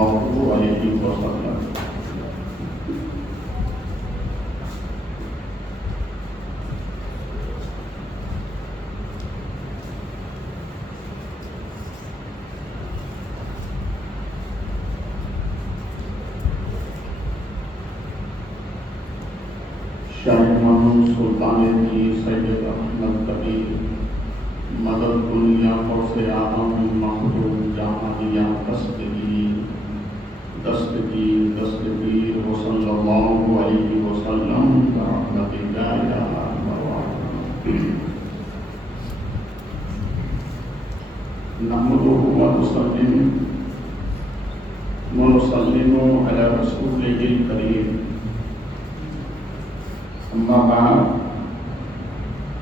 الله عليه وسلم. شاہ امام سلطان کی سید احمد کبیر مدد دنیا پر سے عالم محروم جہانیہ دستگیر وصلی اللہ علیہ وسلم برحمت اللہ یا نحمدہ ونسلم علی رسولہ الکریم. اما بعد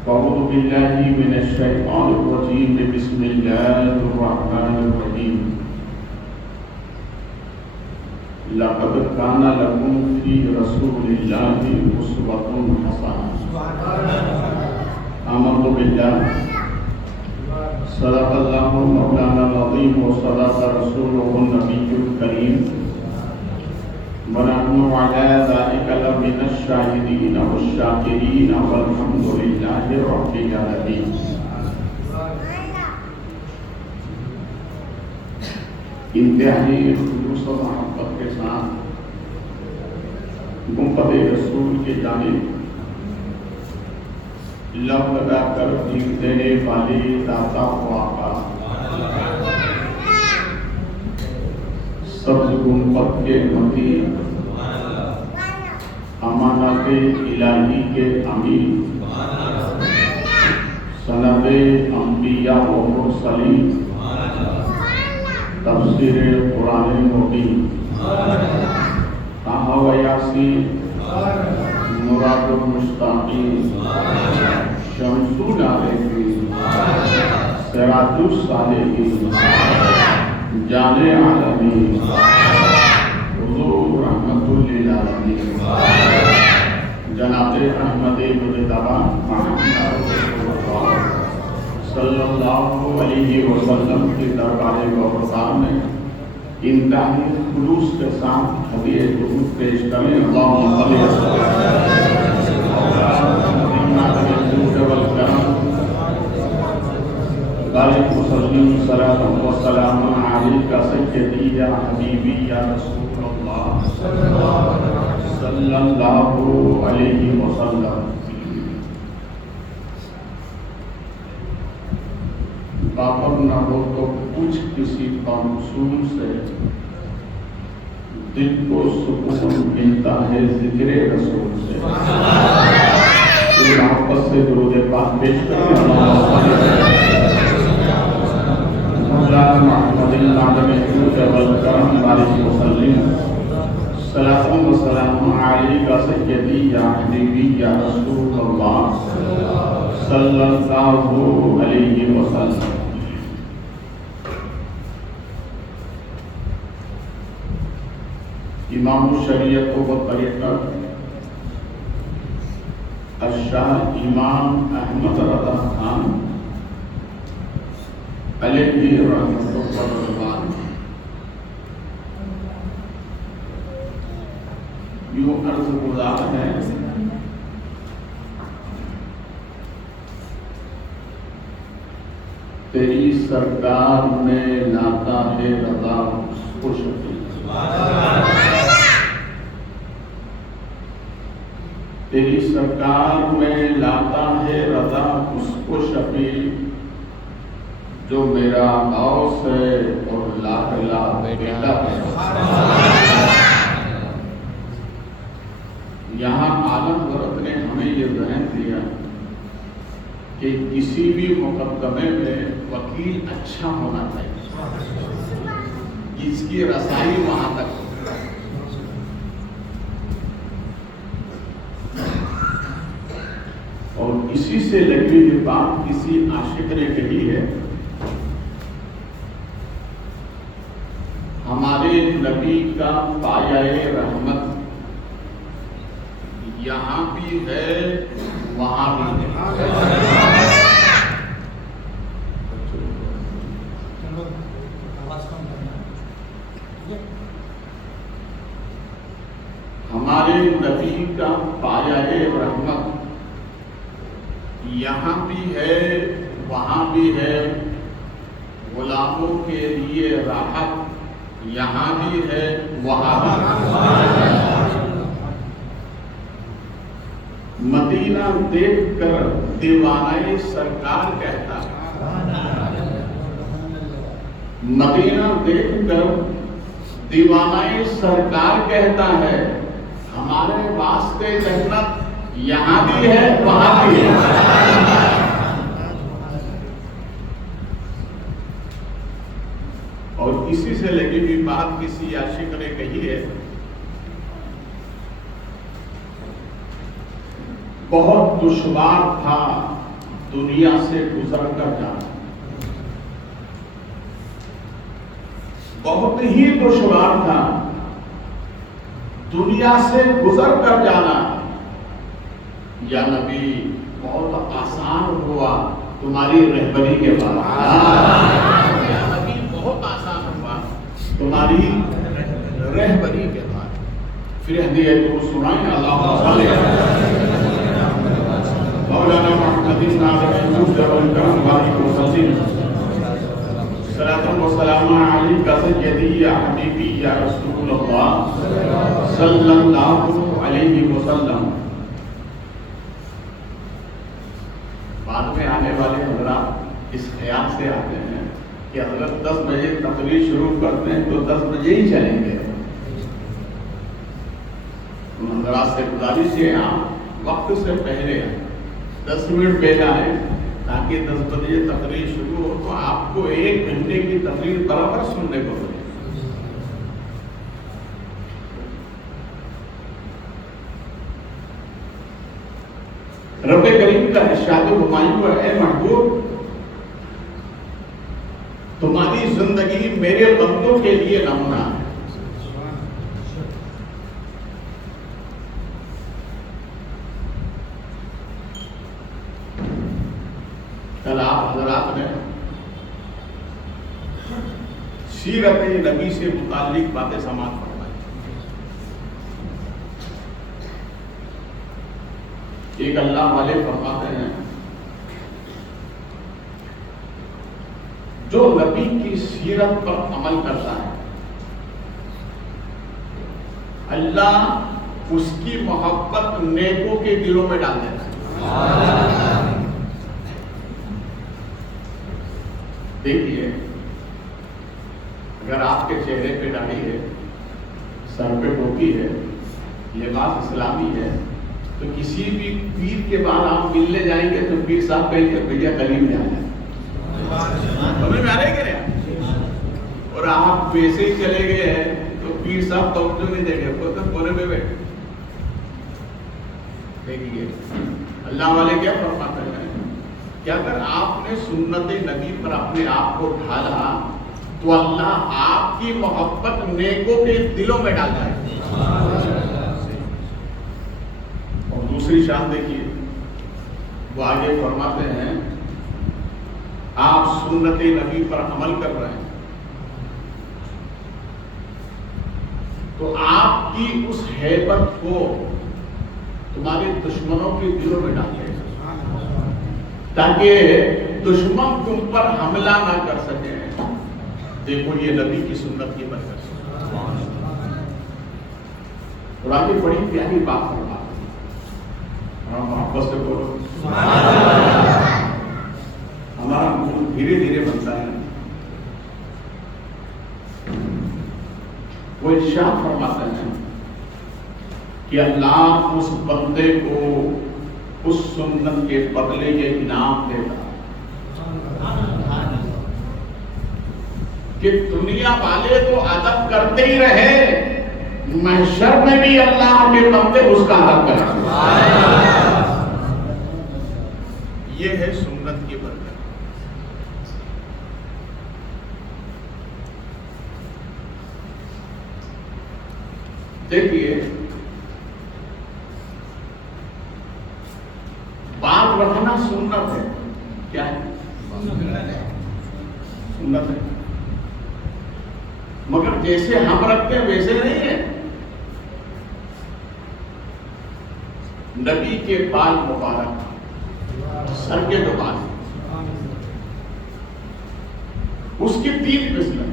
فاعوذ باللہ من الشیطان الرجیم بسم اللہ الرحمن الرحیم. لقد کان لکم فی رسول اللہ اسوۃ حسنہ. آمنت باللہ صدق اللہ مولانا العظیم وصدق رسولہ النبی الکریم ونحن على ذلك لمن الشاهدين والشاكرين والحمد لله رب العالمين. انتہائی خلوص و محبت کے ساتھ گنبد رسول کی جانب لب لگا کر بھیک دینے والے داتا و آقا سبز گنبد کے مدی امانت الہی کے امین سند انبیاء و مرسلین تفسیر قرآن مبین طٰہٰ و یاسین مراد المشتاقین شمس العارفین سراج الصالحین جان عالمین حضور رحمت للعالمین جناب احمد مجتبی محمد صلی اللہ علیہ وسلم کے دربار گوہردار میں انتہائی خلوص کے ساتھ ہدیہ درود پیش کریں. اللہم صلی بارک وسلم صلاۃ و سلام علیک سیدی یا حبیبی یا رسول اللہ صلی اللہ علیہ وسلم. باپر نہ ہو تو کچھ کسی منصور سے دل کو سکون ملتا ہے ذکر رسول سے. آپس سے درود پاک پیش کریں. مولانا محمد العالم الجود والکرم بارک وسلم صلاۃ و سلام علیک سیدی یا حبیبی یا رسول اللہ صلی اللہ علیہ وسلم. امام شریعت و طریقت الشاہ امام احمد رضا خان علیہ رحمۃ اللہ یوں عرض گزار ہے تیری سرکار میں لاتا ہے رضا خوش تیری سرکار میں لاتا ہے رضا اس کو شفیع جو میرا غوث ہے اور لاڈلا بیٹا ہے. یہاں عالم حضرت نے ہمیں یہ ذہن دیا کہ کسی بھی مقدمے میں وکیل اچھا ہونا چاہیے جس کی رسائی وہاں تک ہو. اور اسی سے لگی ہوئی بات کسی عاشق نے کہی ہے ہمارے نبی کا پایہ رحمت یہاں بھی ہے وہاں بھی ہے. ہمیں نبی کا پایہ رحمت یہاں بھی ہے وہاں بھی ہے، غلاموں کے لیے راحت یہاں بھی ہے وہاں بھی ہے۔ مدینہ دیکھ کر دیوانہ سرکار کہتا ہے، مدینہ دیکھ کر دیوانہ سرکار کہتا ہے، ہمارے واسطے جنت یہاں بھی ہے وہاں بھی ہے۔ اور اسی سے لگی ہوئی بات کسی عاشق نے کہی ہے، بہت دشوار تھا دنیا سے گزر کر جانا، بہت ہی دشوار تھا دنیا سے گزر کر جانا، یا نبی بہت آسان ہوا تمہاری رہبری کے بعد، یا نبی بہت آسان ہوا تمہاری رہبری کے بعد۔ پھر ہدیہ تو سنائیں، اللہم صل علی مولانا محمد الکرم بارک وسلم، صلاۃ و سلام علیک سیدی یا حبیبی یا رسول اللہ صلی اللہ علیہ وسلم۔ بعد میں آنے والے حضرات اس خیال سے آتے ہیں کہ حضرت 10 بجے تقریر شروع کرتے ہیں تو 10 بجے ہی چلیں گے۔ ان حضرات سے گزارش ہے آپ وقت سے پہلے 10 منٹ پہلے آئیں تاکہ 10 بجے تقریر شروع ہو تو آپ کو 1 گھنٹے کی تقریر برابر سننے کو ملے۔ رب کریم کا ارشاد ہمایوں، اے محبوب تمہاری زندگی میرے بندوں کے لیے نمونہ ہے۔ کل آپ حضرات نے سیرت نبی سے متعلق باتیں سماعت فرمائی۔ ایک اللہ والے فرماتے ہیں، جو نبی کی سیرت پر عمل کرتا ہے اللہ اس کی محبت نیکوں کے دلوں میں ڈال دیتا ہے۔ دیکھیے، اگر آپ کے چہرے پہ داڑھی ہے، سر پہ ٹوپی ہے، لباس اسلامی ہے، تو کسی بھی پیر کے بعد آپ ملنے جائیں گے تو پیر صاحب کہیں گے بھیا قریب میں آ جائیں، سمجھ میں آ رہے گا؟ اور آپ ویسے ہی چلے گئے ہیں تو پیر صاحب توجہ نہیں دیں گے، تو کونے میں بیٹھے۔ دیکھیے اللہ والے کیا فرماتے ہیں کہ اگر آپ نے سنت نبی پر اپنے آپ کو ڈھالا تو اللہ آپ کی محبت نیکوں کے دلوں میں ڈال جائے گا۔ اور دوسری شان دیکھیے، وہ آگے فرماتے ہیں آپ سنت نبی پر عمل کر رہے ہیں تو آپ کی اس ہیبت کو تمہارے دشمنوں کے دلوں میں ڈالے گا تاکہ دشمن تم پر حملہ نہ کر سکے۔ دیکھو یہ نبی کی سنت کی برکت ہے۔ اور آگے بڑی پیاری بات فرماتے ہیں، ہم محبت سے بولو ہمارا ملک دھیرے دھیرے بنتا ہے۔ وہ ارشاد فرماتے ہیں کہ اللہ اس بندے کو اس سنت کے بدلے یہ انعام دیتا کہ دنیا والے تو ادب کرتے ہی رہے، محشر میں بھی اللہ کے بندے اس کا ادب کریں۔ یہ ہے سنت کی برکت۔ دیکھیے بات رکھنا سنت ہے، کیا ہے؟ سنت ہے، مگر جیسے ہم رکھتے ہیں ویسے نہیں ہے۔ نبی کے بال مبارک، سر کے جو بال، اس کی 3 قسمیں۔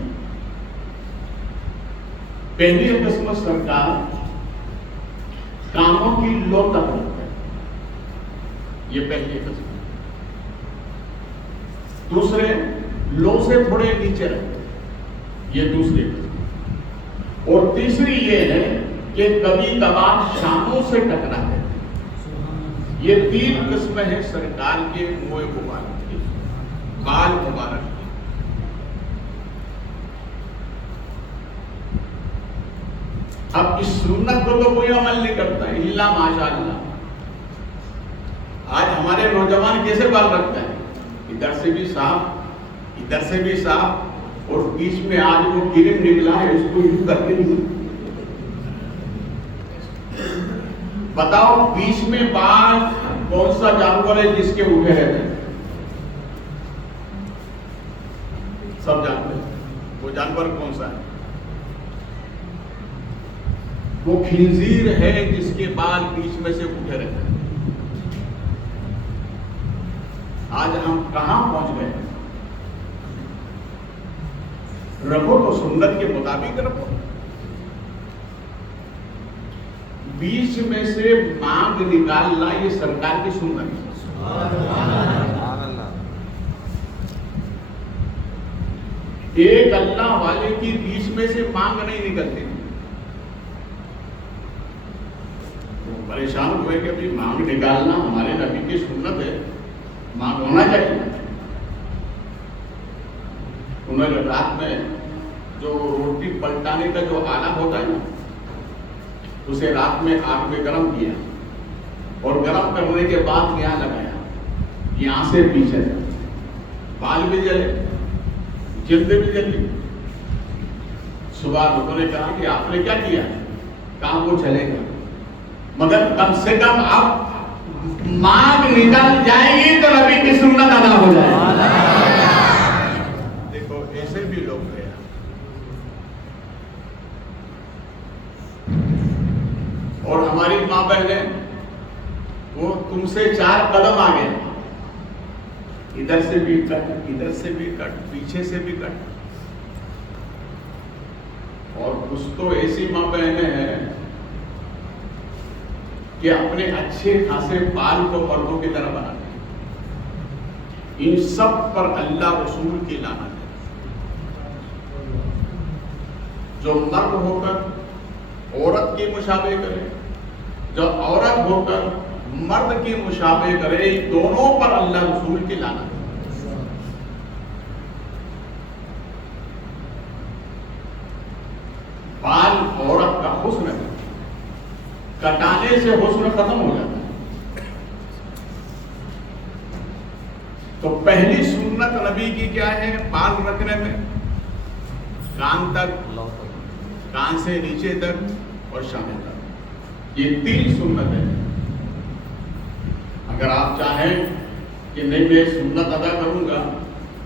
پہلی قسم سرکار کانوں کی لو تک رکھتے ہیں، یہ پہلی قسم۔ دوسرے لو سے تھوڑے نیچے رکھتے ہیں، یہ دوسری قسم۔ اور تیسری یہ ہے کہ کبھی کبھار شانوں سے ٹکراتے ہیں۔ یہ 3 قسمیں ہیں سرکار کے منہ مبارک کی، بال مبارک کی۔ اب اس سنت کو تو کوئی عمل نہیں کرتا الا ماشاء اللہ۔ آج ہمارے نوجوان کیسے بال رکھتے ہیں؟ ادھر سے بھی صاف، ادھر سے بھی صاف، اور بیچ میں آج وہ کریم نکلا ہے اس کو یوں کر کے نہیں۔ بتاؤ بیچ میں بال کون سا جانور ہے جس کے اٹھے رہتے ہیں؟ سب جانتے ہیں وہ جانور کون سا ہے؟ وہ خنزیر ہے جس کے بال بیچ میں سے اٹھے رہتے ہیں۔ آج ہم کہاں پہنچ گئے؟ رکھو تو سنت کے مطابق رکھو۔ بیچ میں سے مانگ نکالنا یہ سرکار کی سنت ہے۔ ایک اللہ والے کی بیچ میں سے مانگ نہیں نکلتی۔ پریشان ہوئے کہ ابھی مانگ نکالنا ہمارے نبی کی سنت ہے، مانگ ہونا چاہیے۔ انہوں نے رات میں جو روٹی پلٹانے کا جو آلہ ہوتا ہے نا، اسے رات میں آگ میں گرم کیا اور گرم کرنے کے بعد یہاں لگایا، یہاں سے پیچھے بال بھی جلے، جلد بھی جلی۔ صبح لوگوں نے کہا کہ آپ نے کیا کیا؟ کہا وہ چلے گا، مگر کم سے کم اب مانگ نکل جائے گی تو نبی کی سنت ادا ہو جائے گی۔ دیکھو ایسے بھی لوگ ہیں، اور ہماری ماں بہنیں وہ تم سے 4 قدم آگے، ادھر سے بھی کٹ، ادھر سے بھی کٹ، پیچھے سے بھی کٹ۔ اور کچھ تو ایسی ماں بہنیں ہیں کہ اپنے اچھے خاصے بال کو مردوں کی طرح بناتے ہیں۔ ان سب پر اللہ رسول کی لعنت ہے۔ جو مرد ہو کر عورت کی مشابہ کرے، جو عورت ہو کر مرد کی مشابہ کرے، دونوں پر اللہ رسول کی لعنت ہے۔ بال عورت کا حسن ہے، کٹانے سے حسن ختم ہو جاتا ہے۔ تو پہلی سنت نبی کی کیا ہے؟ بال رکھنے میں کان تک، کان سے نیچے تک اور شانے تک، یہ 3 سنت ہے۔ اگر آپ چاہیں کہ نہیں میں سنت ادا کروں گا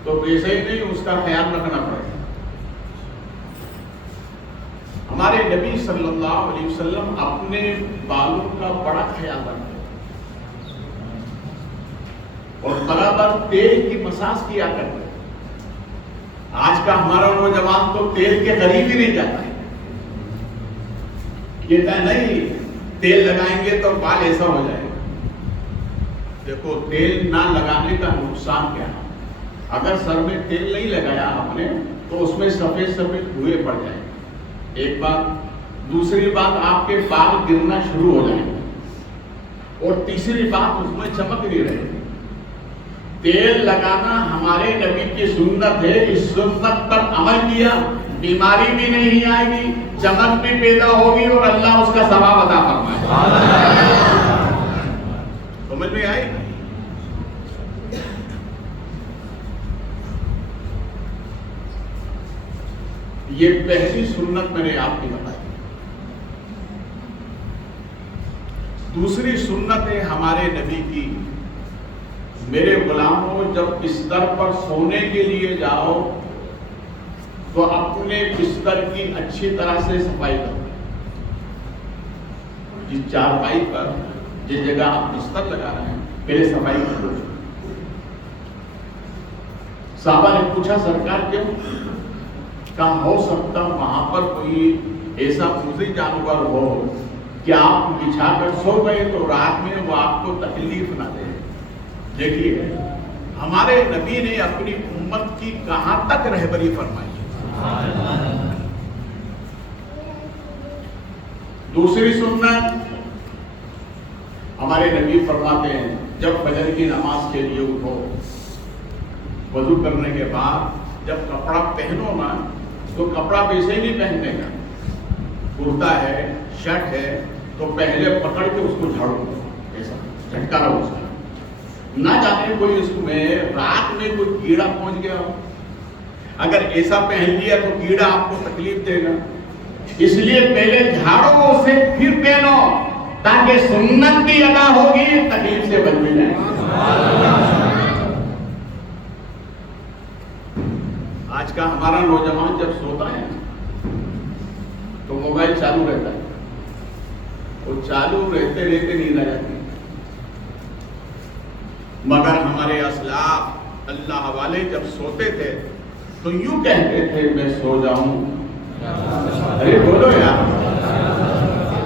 تو ویسے ہی نہیں، اس کا خیال رکھنا پڑے گا۔ ہمارے نبی صلی اللہ علیہ وسلم اپنے بالوں کا بڑا خیال رکھتے اور برابر تیل کی مساج کیا کرتے۔ آج کا ہمارا نوجوان تو تیل کے قریب ہی نہیں جاتا ہے، کہتا ہے نہیں تیل لگائیں گے تو بال ایسا ہو جائے گا۔ دیکھو تیل نہ لگانے کا نقصان کیا ہے؟ اگر سر میں تیل نہیں لگایا آپ نے تو اس میں سفید سفید دھوئے پڑ جائیں گے، ایک بات۔ دوسری بات آپ کے بال گرنا شروع ہو جائیں گے، اور تیسری بات اس میں چمک نہیں رہے گی۔ تیل لگانا ہمارے نبی کی سنت ہے، اس سنت پر عمل کیا بیماری بھی نہیں آئے گی، چمک بھی پیدا ہوگی اور اللہ اس کا ثواب عطا فرمائے۔ سمجھ میں آئی؟ یہ پہلی سنت میں نے آپ کی بتائی۔ دوسری سنت ہے ہمارے نبی کی، میرے غلاموں جب بستر پر سونے کے لیے جاؤ تو اپنے بستر کی اچھی طرح سے صفائی کرو۔ جس چارپائی پر جس جگہ آپ بستر لگا رہے ہیں پہلے صفائی کر لو. صحابہ نے پوچھا سرکار کیوں؟ کہا ہو سکتا وہاں پر کوئی ایسا موذی جانور ہو کہ آپ بچھا کر سو گئے تو رات میں وہ آپ کو تکلیف نہ دے. دیکھیے ہمارے نبی نے اپنی امت کی کہاں تک رہبری فرمائی. دوسری سنت ہمارے نبی فرماتے ہیں جب فجر کی نماز کے لیے اٹھو وضو کرنے کے بعد جب کپڑا پہنو نا تو کپڑا ویسے ہی نہیں پہننے کا. کرتا ہے شرٹ ہے تو پہلے پکڑ کے اس کو جھاڑو ایسا جھٹکا رہو اس کا. نہ جانے کوئی اس میں رات میں کوئی کیڑا پہنچ گیا ہو. اگر ایسا پہن لیا تو کیڑا آپ کو تکلیف دے گا. اس لیے پہلے جھاڑو اسے پھر پہنو تاکہ سنت بھی ادا ہوگی تکلیف سے بچ بھی جائے. آج کا ہمارا نوجوان جب سوتا ہے تو موبائل چالو رہتا ہے. وہ چالو رہتے رہتے نیند آ جاتی ہے. مگر ہمارے اسلاف اللہ والے جب سوتے تھے تو یوں کہتے تھے میں سو جاؤں. ارے بولو یار,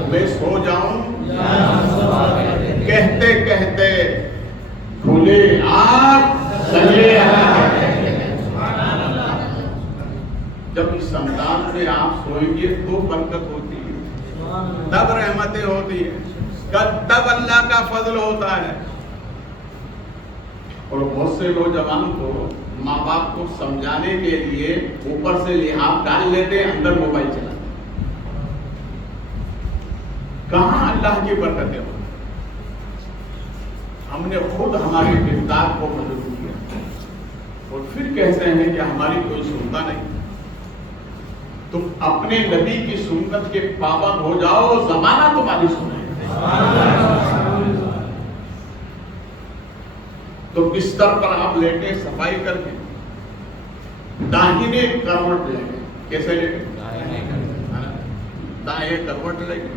میں سو جاؤں کہتے کہتے کھلے آنکھ سجے جب اس رمضان میں آپ سوئیں گے تو برکت ہوتی ہے, تب رحمتیں ہوتی ہیں, تب اللہ کا فضل ہوتا ہے. اور بہت سے نوجوان کو ماں باپ کو سمجھانے کے لیے اوپر سے لحاف ڈال لیتے اندر موبائل چلاتے. کہاں اللہ کی برکتیں ہو. ہم نے خود ہماری کردار کو مجبور کیا اور پھر کہتے ہیں کہ ہماری کوئی سنتا نہیں. تم اپنے نبی کی سنت کے پابند ہو جاؤ, زمانہ تمہاری سنے. تو بستر پر آپ لیٹے صفائی کر کے داہنے کروٹ لے گئے. کیسے لے گئے؟ دائیں کروٹ لے گئے,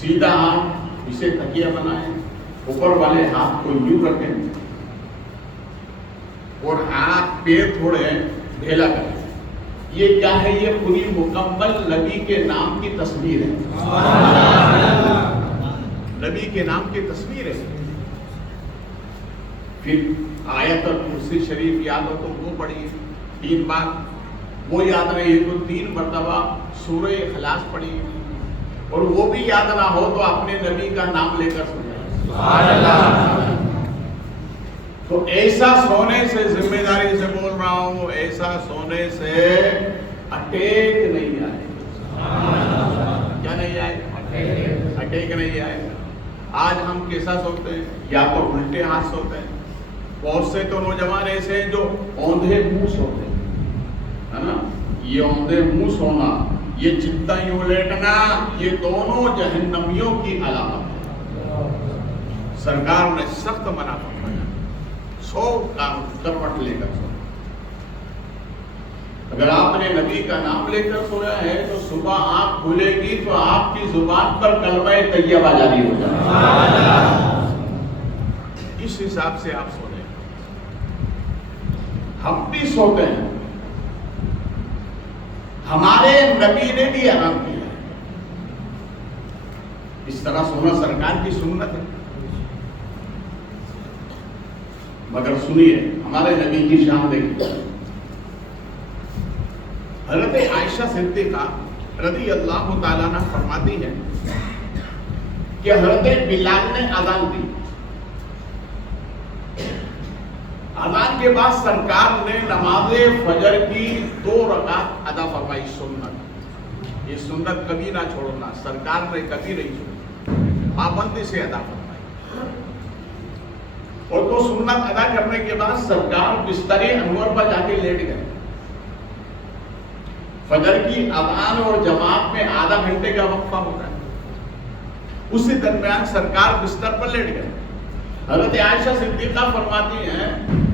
سیدھا ہاتھ اسے تکیہ بنائیں, اوپر والے ہاتھ کو یوں رکھیں اور ہاتھ پیر تھوڑے ڈھیلا کریں. یہ کیا ہے؟ یہ پوری مکمل نبی کے نام کی تصویر ہے. نبی کے نام کی تصویر ہے. پھر آیت الکرسی شریف یاد ہو تو وہ پڑھیے 3 بار, وہ یاد رہی تو 3 مرتبہ سورہ اخلاص پڑھیے, اور وہ بھی یاد نہ ہو تو اپنے نبی کا نام لے کر سنیں. تو ایسا سونے سے, ذمہ داری سے بول رہا ہوں, ایسا سونے سے اٹیک نہیں آئے. کیا نہیں آئے؟ اٹیک نہیں آئے. آج ہم کیسا سوتے ہیں؟ یا تو الٹے ہاتھ سوتے ہیں. بہت سے تو نوجوان ایسے ہیں جو اوندھے منہ سوتے ہیں, ہے نا. یہ اوندھے منہ سونا, یہ چتا یوں لیٹنا, یہ دونوں جہنمیوں کی علامت ہے. سرکار نے سخت منع فرمایا, سو کروٹ لے کر سو. اگر آپ نے نبی کا نام لے کر سویا ہے تو صبح آنکھ کھلے گی تو آپ کی زبان پر کلمہ طیبہ جاری ہو جائے. اس حساب سے آپ سوئیں. ہم بھی سوتے ہیں, ہمارے نبی نے بھی اعلان کیا. اس طرح سونا سرکار کی سنت ہے. مگر سنیے ہمارے نبی کی شان دیکھیے. حضرت عائشہ صدیقہ رضی اللہ تعالیٰ عنہ فرماتی ہے کہ حضرت بلال نے اذان دی. اذان کے بعد سرکار نے نماز فجر کی 2 رکعت ادا فرمائی. سنت, یہ سنت کبھی نہ چھوڑنا, سرکار نے کبھی نہیں چھوڑی, پابندی سے ادا فرمائی. اور تو سنت ادا کرنے کے بعد سرکار بستر انور پر جا کے لیٹ گئے. فجر کی اذان اور جماعت میں آدھا گھنٹے کا وقفہ ہوتا ہے, اسی درمیان سرکار بستر پر لیٹ گئے. حضرت عائشہ صدیقہ فرماتی ہیں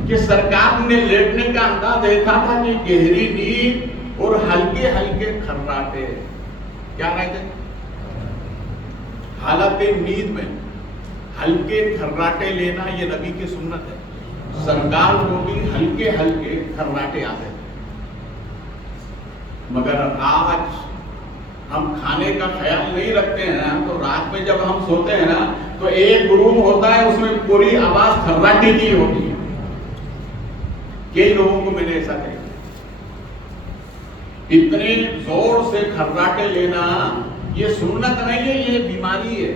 کہ سرکار نے لیٹنے کا انداز دیکھا تھا کہ گہری نیند اور ہلکے ہلکے کھرراٹے. کیا رہتے؟ حالت نیند میں ہلکے کھراٹے لینا یہ نبی کی سنت ہے. سرکار کو بھی ہلکے ہلکے کھراٹے آتے ہیں. مگر آج ہم کھانے کا خیال نہیں رکھتے ہیں تو رات میں جب ہم سوتے ہیں نا تو ایک روم ہوتا ہے اس میں پوری آواز کھراٹے کی ہوتی ہے. کئی لوگوں کو میں نے ایسا کہا اتنے زور سے کھراٹے لینا یہ سنت نہیں ہے, یہ بیماری ہے.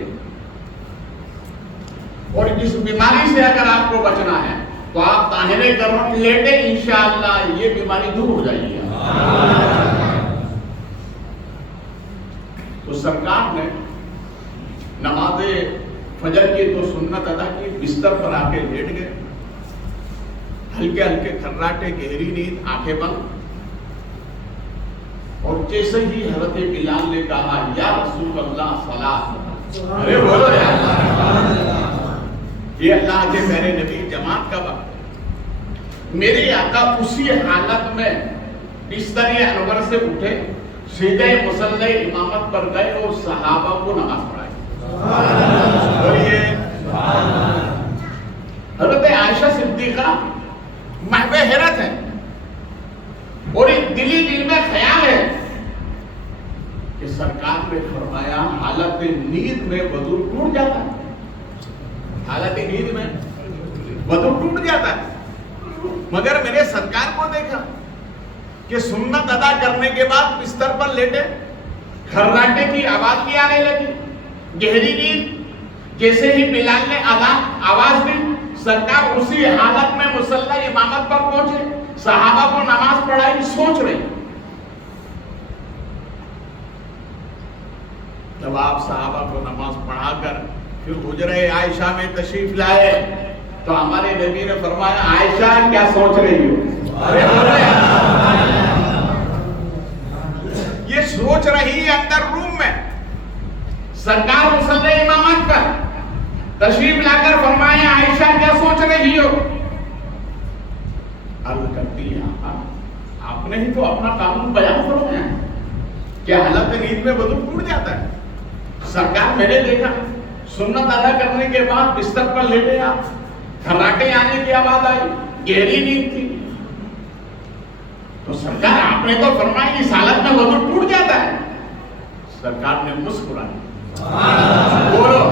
اور اس بیماری سے اگر آپ کو بچنا ہے تو آپ طاہرے کروٹ لیٹے, انشاءاللہ یہ بیماری دور ہو جائے گی. تو سرکار نے نماز فجر کی تو سنت ادا کی, بستر پر آ کے لیٹ گئے, ہلکے ہلکے کھراٹے, گہری نیند, آنکھیں بند. اور جیسے ہی حضرت بلال نے کہا یا رسول اللہ صلاۃ, ارے بولو یا اللہ, یہ اللہ کے میرے نبی جماعت کا وقت ہے. میرے آقا اسی حالت میں بستر انور سے اٹھے, سیدھے مصلی امامت پر گئے اور صحابہ کو نماز پڑھائی. اور یہ حضرت عائشہ صدیقہ محو حیرت ہے اور ایک دلی دل میں خیال ہے کہ سرکار نے فرمایا حالت نیند میں وضو ٹوٹ جاتا ہے. حالت نیند میں وضو ٹوٹ جاتا ہے. مگر میں نے سرکار کو دیکھا کہ سنت ادا کرنے کے بعد بستر پر لیٹے, کھراٹے کی آواز بھی آنے لگی, گہری نیند. جیسے ہی بلال نے آواز دی, سرکار اسی حالت میں مصلی امامت پر پہنچے, صحابہ کو نماز پڑھائی. سوچ رہے جب آپ صحابہ کو نماز پڑھا کر پھر حجرہ عائشہ میں تشریف لائے تو ہمارے نبی نے فرمایا عائشہ کیا سوچ رہی ہو؟ یہ سوچ رہی ہے اندر روم میں. سرکار مصلی امامت پر تشریف لا کر فرمایا عائشہ کیا سوچ رہی ہو؟ عرض کرتی ہے آپ نے ہی تو اپنا قانون بیان فرمایا کہ حالت نیند میں وضو ٹوٹ جاتا ہے. سرکار میں نے دیکھا سنت ادا کرنے کے بعد بستر پر لیٹے, آپ کھراٹے آنے کی آواز آئی, گہری نیند تھی. تو سرکار آپ نے تو فرمایا اس حالت میں وضو ٹوٹ جاتا ہے. سرکار نے مسکرایا, بولو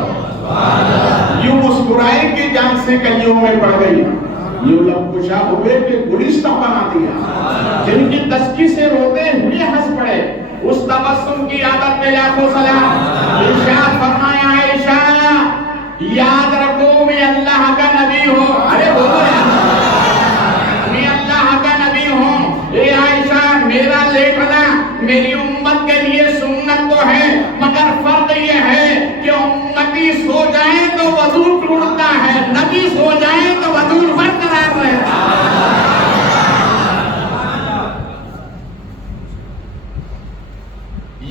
یوں مسکرائے کہ جان سے کلیوں میں پڑ گئی, یوں لب کشا ہوئے کہ گلستہ بنا دیا, جن کی تسکی سے روتے ہوئے ہنس پڑے, اس تبسم کی عادت پہ لاکھوں سلام. ارشاد فرمایا عائشہ یاد رکھو میں اللہ کا نبی ہوں. ارے بولو میں اللہ کا نبی ہوں. اے عائشہ میرا لیٹنا میری امت کے لیے سنت تو ہے, مگر فرق یہ ہے کہ امتی سو جائیں تو وضو ٹوٹتا ہے, نبی سو جائیں تو وضو برقرار رہتا ہے.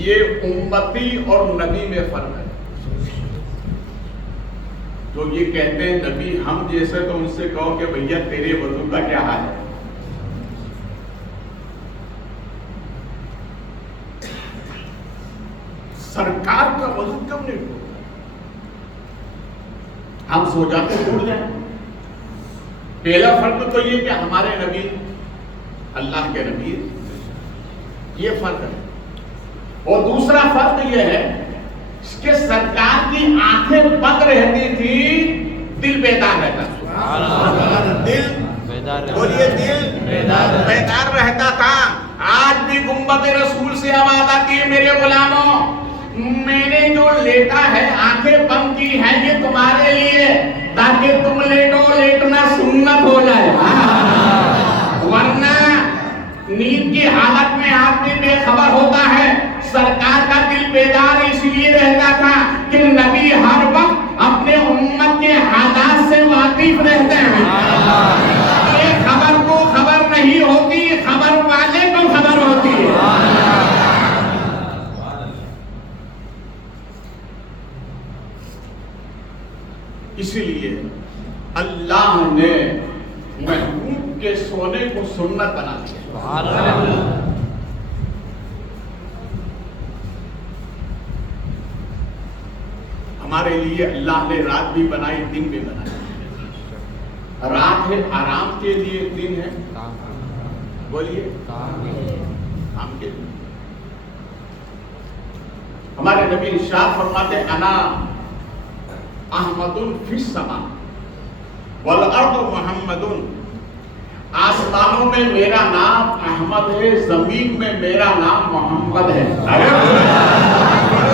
یہ امتی اور نبی میں فرق ہے. تو یہ کہتے ہیں نبی ہم جیسے, تو ان سے کہو کہ بھیا تیرے وضو کا کیا حال ہے. سرکار کا وضو کب نہیں ٹوٹتا؟ ہم سو جاتے ٹوٹ جائیں. پہلا فرق تو یہ کہ ہمارے نبی اللہ کے نبی, یہ فرق ہے. اور دوسرا فرق یہ ہے کہ سرکار کی آنکھیں بند رہتی تھی, دل بیدار رہتا تھا. دل بولیے دل بیدار رہتا تھا. آج بھی گنبد رسول سے آواز آتی ہے میرے غلاموں میں نے جو لیٹا ہے آنکھیں بند کی ہے یہ تمہارے لیے تاکہ تم لیٹو, لیٹنا سنت ہو جائے. ورنہ نیند کی حالت میں آدمی بے خبر ہوتا ہے. سرکار کا دل بیدار اس لیے رہتا تھا کہ نبی ہر وقت اپنے امت کے حالات سے واقف رہتے ہیں. ایک خبر کو خبر نہیں ہوتی, خبر والے کو خبر ہوتی ہے. اسی لیے اللہ نے محبوب کے سونے کو سنت بنا دیا. ہمارے لیے اللہ نے رات بھی بنائی, دن بھی بنائی. رات ہے آرام کے لیے, دن ہے بولیے کام کے لیے. ہمارے نبی ارشاد فرماتے انا احمد فی السماء والارض محمد. آسمانوں میں میرا نام احمد ہے, زمین میں میرا نام محمد ہے.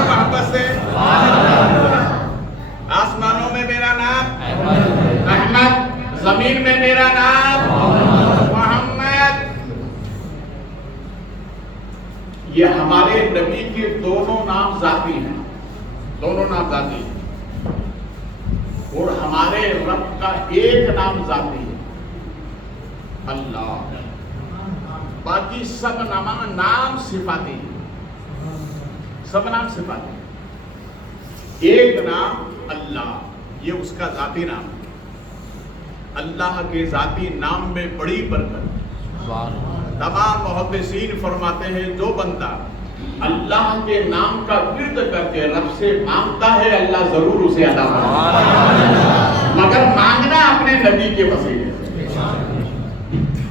محبت سے آسمانوں میں میرا نام احمد, زمین میں میرا نام محمد. یہ ہمارے نبی کے دونوں نام ذاتی ہیں, دونوں نام ذاتی ہیں, اور ہمارے رب کا ایک نام ذاتی ہے اللہ. باقی سب نام صفاتی ہیں, سب نام صفاتی ہیں. ایک نام اللہ, یہ اس کا ذاتی نام ہے. اللہ کے ذاتی نام میں بڑی برکت. تمام محدثین فرماتے ہیں جو بندہ اللہ کے نام کا ورد کر کے رب سے مانگتا ہے اللہ ضرور اسے عطا فرمائے گا, مگر مانگنا اپنے نبی کے وسیلے سے.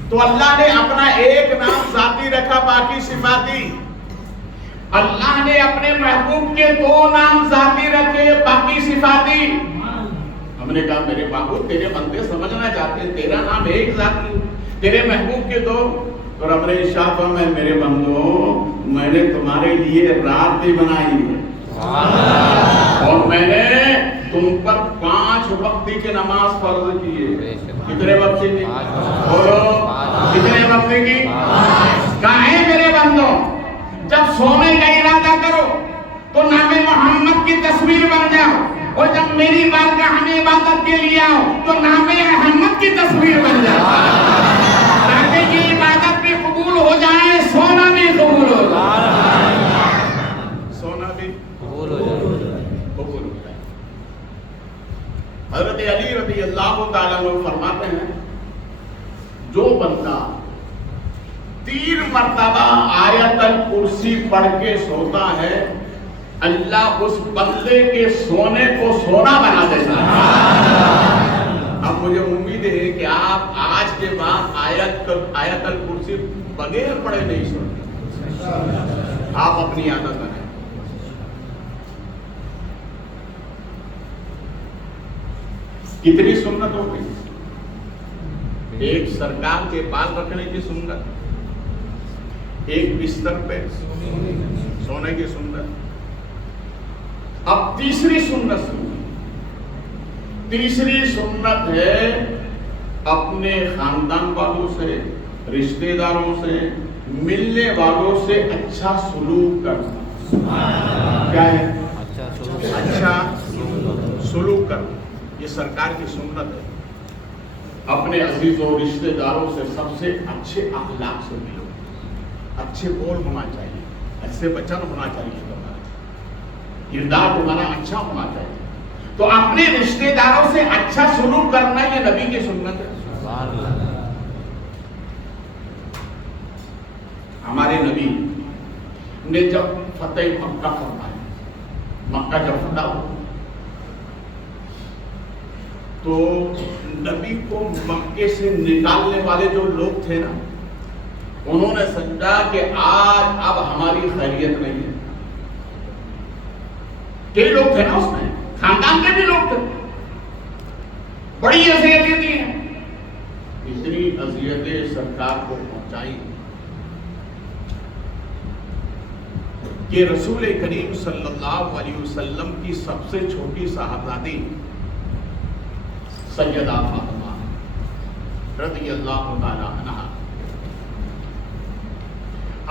تو اللہ نے اپنا ایک نام ذاتی رکھا, باقی صفاتی. اللہ نے اپنے محبوب کے دو نام ذاتی رکھے, باقی صفاتی. ہم نے کہا میرے محبوب تیرے بندے سمجھنا چاہتے ہیں, تیرا نام ایک ذاتی, تیرے محبوب کے دو. اور ہم نے ارشاد فرمایا میرے بندو میں نے تمہارے لیے رات بھی بنائی ہے, اور میں نے تم پر 5 وقت کی نماز فرض کی ہے. کتنے وقت کی؟ کتنے وقت کی؟ کہاں ہے میرے بندو جب سونے کا ارادہ کرو تو نام محمد کی تصویر بن جاؤ, اور جب میری بارگاہ میں عبادت کے لیے آؤ تو نام احمد کی تصویر بن جاؤ, تاکہ یہ عبادت بھی قبول ہو جائے, سونا بھی قبول ہو جائے, سونا بھی قبول ہو جائے. حضرت علی رضی اللہ تعالیٰ عنہ فرماتے ہیں جو بندہ 3 مرتبہ آیت الکرسی پڑھ کے سوتا ہے اللہ اس بندے کے سونے کو سونا بنا دیتا ہے. اب مجھے امید ہے کہ آپ آج کے بعد آیت الکرسی بغیر پڑھے نہیں سوتے, آپ اپنی عادت بنائیں. کتنی سنت ہو گئی؟ ایک سرکار کے بال رکھنے کی سنت, ایک بستر پہ سونے کی سنت. اب تیسری سنت ہے اپنے خاندان والوں سے, رشتہ داروں سے, ملنے والوں سے اچھا سلوک کرنا. کیا ہے؟ اچھا سلوک کرنا. یہ سرکار کی سنت ہے. اپنے عزیز و رشتہ داروں سے سب سے اچھے اخلاق سے ملو, اچھے بول ہونا چاہیے, اچھے وچن ہونا چاہیے, کردار تمہارا اچھا ہونا چاہیے. تو اپنے رشتہ داروں سے اچھا سلوک کرنا یہ نبی کی سنت ہے. ہمارے نبی نے جب فتح مکہ فرمایا, مکہ جب فتح ہو تو نبی کو مکے سے نکالنے والے جو لوگ تھے نا, انہوں نے سمجھا کہ آج اب ہماری خیریت نہیں ہے. کئی لوگ تھے نا اس میں, خاندان کے بھی لوگ تھے, بڑی اذیتیں دی ہیں. اتنی اذیتیں سرکار کو پہنچائی کہ رسول کریم صلی اللہ علیہ وسلم کی سب سے چھوٹی صاحبزادی سیدہ فاطمہ رضی اللہ تعالی عنہا,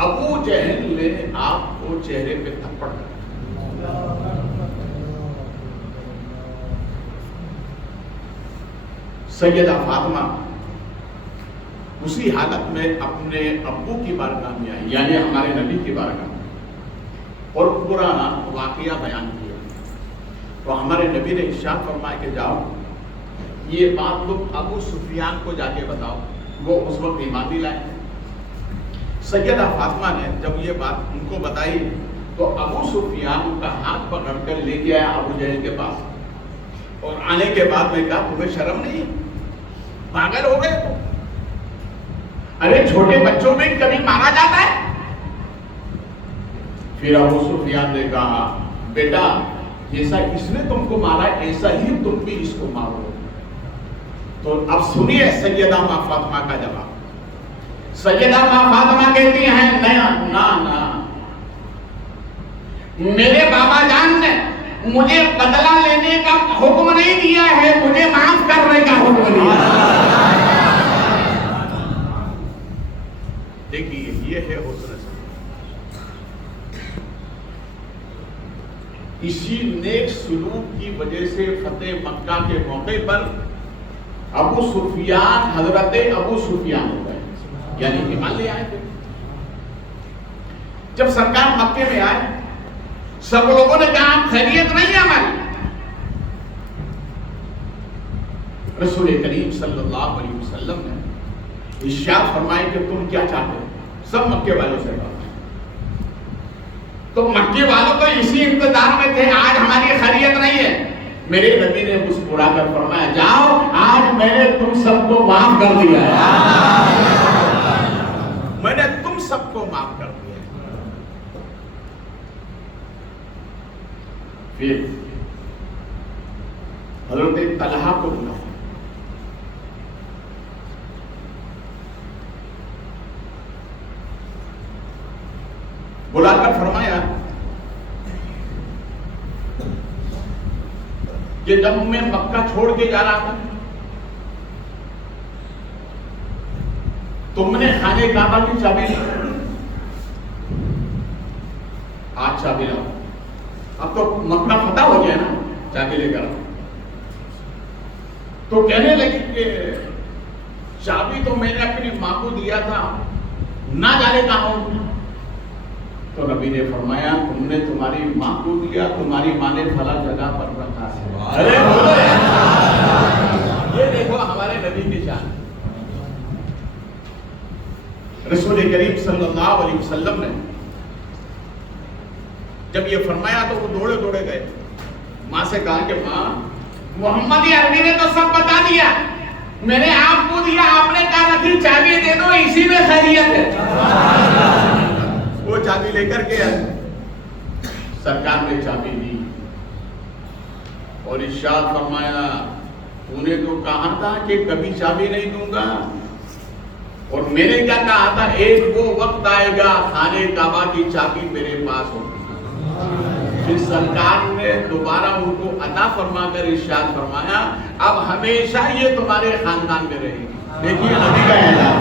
ابو جہل نے آپ کو چہرے پہ تھپڑ دیا. سیدہ فاطمہ اسی حالت میں اپنے ابو کی بارگاہ میں آئی, یعنی ہمارے نبی کی بارگاہ میں, اور پورا واقعہ بیان کیا. تو ہمارے نبی نے ارشاد فرمایا کہ جاؤ یہ بات تم ابو سفیان کو جا کے بتاؤ, وہ اس وقت ایمان بھی لائے. سیدہ فاطمہ نے جب یہ بات ان کو بتائی تو ابو سفیان کا ہاتھ پکڑ کر لے کے آیا ابو جہل کے پاس, اور آنے کے بعد میں کہا تمہیں شرم نہیں, پاگل ہو گئے تو, ارے چھوٹے بچوں میں کبھی مارا جاتا ہے؟ پھر ابو سفیان نے کہا بیٹا جیسا اس نے تم کو مارا ایسا ہی تم بھی اس کو مارو. تو اب سنیے سیدہ ماں فاطمہ کا جواب. سیدہ ماں فاطمہ کہتی ہیں نا میرے بابا جان نے مجھے بدلہ لینے کا حکم نہیں دیا ہے, مجھے معاف کرنے کا حکم دیا. دیکھیے یہ ہے حسن. اسی نیک سلوک کی وجہ سے فتح مکہ کے موقع پر ابو سفیان حضرت ابو سفیان ہو گئے, یعنی ایمان لے آئے تھے. جب سرکار مکے میں آئے سب لوگوں نے کہا خیریت نہیں ہے ہماری. رسول کریم صلی اللہ علیہ وسلم نے ارشاد فرمائے کہ تم کیا چاہتے ہو؟ سب مکے والوں سے کہا. تو مکے والوں تو اسی انتظار میں تھے آج ہماری خیریت نہیں ہے. میرے نبی نے مسکرا کر فرمایا جاؤ آج میں نے تم سب کو معاف کر دیا ہے, میں نے تم سب کو معاف کر دیا. پھر حضرت طلحہ کو بلایا, بلا کر فرمایا کہ جب میں مکہ چھوڑ کے جا رہا تھا تم نے خانے کعبہ کی چابی لی, آج چابی لاؤ. اب تو مکہ فتح ہو گیا نا, چابی لے کر. تو کہنے لگی کہ چابی تو میں نے اپنی ماں کو دیا تھا, نہ جانے کہاں ہوں. تو نبی نے فرمایا تم نے تمہاری ماں کو دیا, تمہاری ماں نے فلاں جگہ پر رکھا ہے. ارے یہ دیکھو ہمارے نبی کی شان. رسول کریم صلی اللہ علیہ وسلم نے جب یہ فرمایا تو وہ دوڑے دوڑے گئے, ماں سے کہا کہ ماں محمد عربی نے تو سب بتا دیا, میں نے آپ کو دیا, آپ نے کہا رکھی چابی دے دو, اسی میں خیریت ہے. وہ چابی لے کر گیا, سرکار نے چابی دی اور ارشاد فرمایا تو نے تو کہا تھا کہ کبھی چابی نہیں دوں گا, اور میں نے کیا کہا تھا ایک وہ وقت آئے گا خانے کعبہ کی چابی میرے پاس ہوگی. پھر سرکار نے دوبارہ ان کو عطا فرما کر ارشاد فرمایا اب ہمیشہ یہ تمہارے خاندان میں رہے گی. دیکھیے نبی کا اعلان.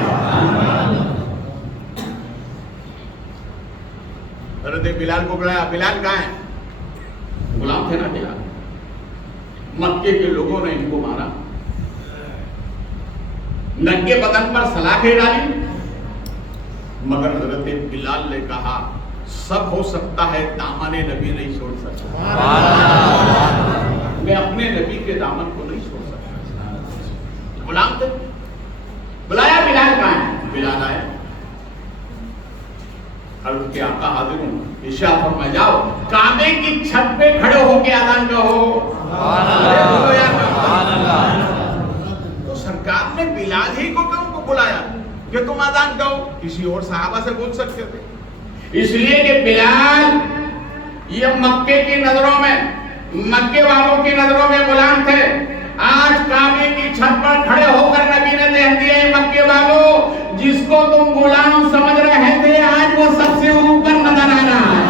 حضرت بلال کو بلایا, بلال کہاں ہے؟ غلام تھے نا بلال. مکے کے لوگوں نے ان کو مارا, ننگے بدن پر سلاخیں ڈالی, مگر حضرت بلال نے کہا سب ہو سکتا ہے دامن نبی نہیں چھوڑ سکتا, میں اپنے نبی کے دامن کو نہیں چھوڑ سکتا. غلام تھے, بلایا بلال کہاں ہے؟ بلال آئے, عرض کے آقا حاضر ہوں. ارشاد فرمایا جاؤ کعبے کی چھت پہ کھڑے ہو کے اذان کہو. تو سرکار نے بلال ہی کو کیوں بلایا کہ تم اذان کہو؟ کسی اور صحابہ سے بول سکتے تھے. اس لیے کہ بلال یہ مکے کی نظروں میں, مکے والوں کی نظروں میں غلام تھے. آج کعبے کی چھت پر کھڑے ہو کر نبی نے کہہ دیا مکے والوں جس کو تم غلام سمجھ رہے تھے آج وہ سب سے اوپر نظر آ رہا ہے.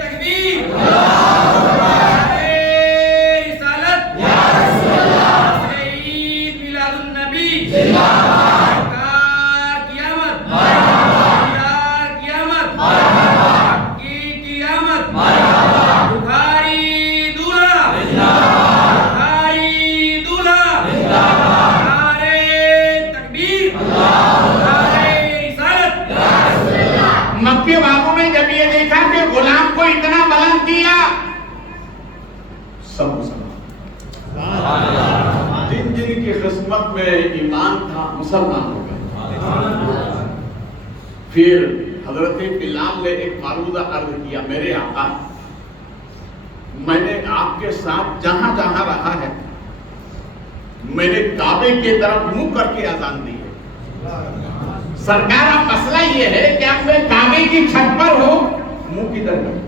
تکبیر, رسالت, عید میلاد النبی, سب مسلمان جن جن کی قسمت میں ایمان تھا مسلمان ہو گئے. پھر حضرت بلال نے ایک معروضہ عرض کیا، میرے آقا میں نے آپ کے ساتھ جہاں جہاں رہا ہے میں نے کعبے کی طرف منہ کر کے اذان دی ہے۔ سرکار اب مسئلہ یہ ہے کہ اب میں کعبے کی چھت پر ہوں، منہ کدھر کروں؟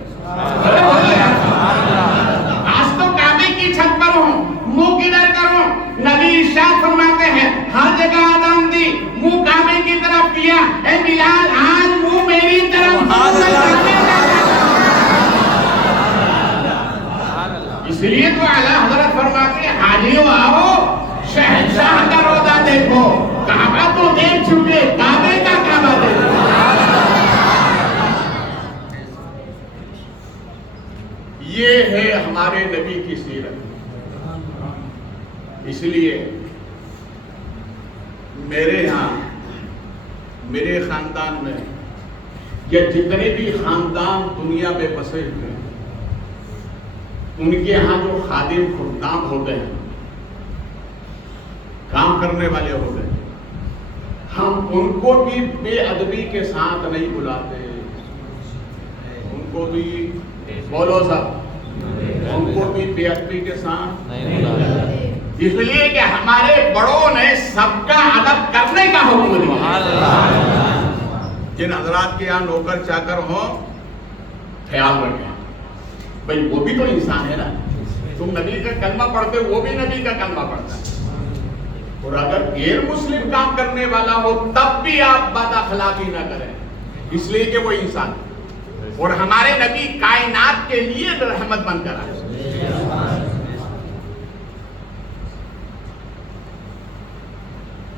آج تو کعبے کی چھت پر ہوں، منہ کدھر کروں؟ نبی ارشاد فرماتے ہیں ہر جگہ اذان دی، منہ کعبے کی طرف کیا، اے بلال آج منہ میری طرف۔ اس لیے تو اعلیٰ حضرت فرماتے ہیں حاجیوں آؤ شہنشاہ کا روضہ دیکھو، کعبہ تو دیکھ چکے، کعبے کا کعبہ دیکھو۔ یہ ہے ہمارے نبی کی سیرت۔ اس لیے میرے یہاں میرے خاندان میں یا جتنے بھی خاندان دنیا میں بسے ہوئے ان کے یہاں جو خادم خدام ہوتے ہیں، کام کرنے والے ہوتے ہیں، ہم ان کو بھی بے ادبی کے ساتھ نہیں بلاتے، ان کو بھی بولو سب، ان کو بھی بے ادبی کے ساتھ نہیں بلاتے، اس لیے کہ ہمارے بڑوں نے سب کا ادب کرنے کا حکم دیا۔ جن حضرات کے یہاں نوکر چاکر ہوں خیال رکھیں بھئی وہ بھی تو انسان ہے نا، تم نبی کا کلمہ پڑھتے وہ بھی نبی کا کلمہ پڑھتا ہے، اور اگر غیر مسلم کام کرنے والا ہو تب بھی آپ بد اخلاقی نہ کریں، اس لیے کہ وہ انسان ہے اور ہمارے نبی کائنات کے لیے رحمت بن کر آئے۔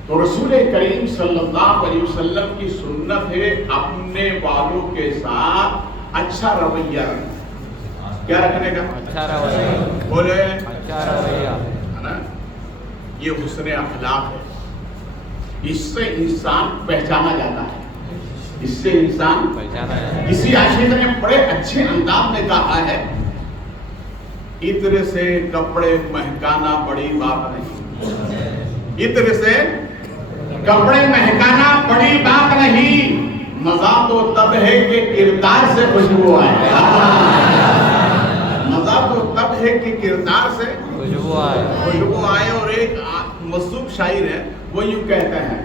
تو رسول کریم صلی اللہ علیہ وسلم کی سنت ہے اپنے والوں کے ساتھ اچھا رویہ رکھنا۔ کیا رکھنے کا؟ اچھا رویہ۔ بولے اچھا رویہ ہے نا، یہ حسن اخلاق ہے، اس سے انسان پہچانا جاتا ہے، اس سے انسان پہچانا جاتا ہے۔ کسی عاشق نے بڑے اچھے انداز میں کہا ہے، عطر سے کپڑے مہکانا بڑی بات نہیں، عطر سے کپڑے مہکانا بڑی بات نہیں، مزہ تو تب ہے کہ کردار سے خوشبو آئے، مزہ تو تب ہے کہ کردار سے خوشبو آئے۔ اور ایک مصروف شاعر ہے وہ یوں کہتے ہیں،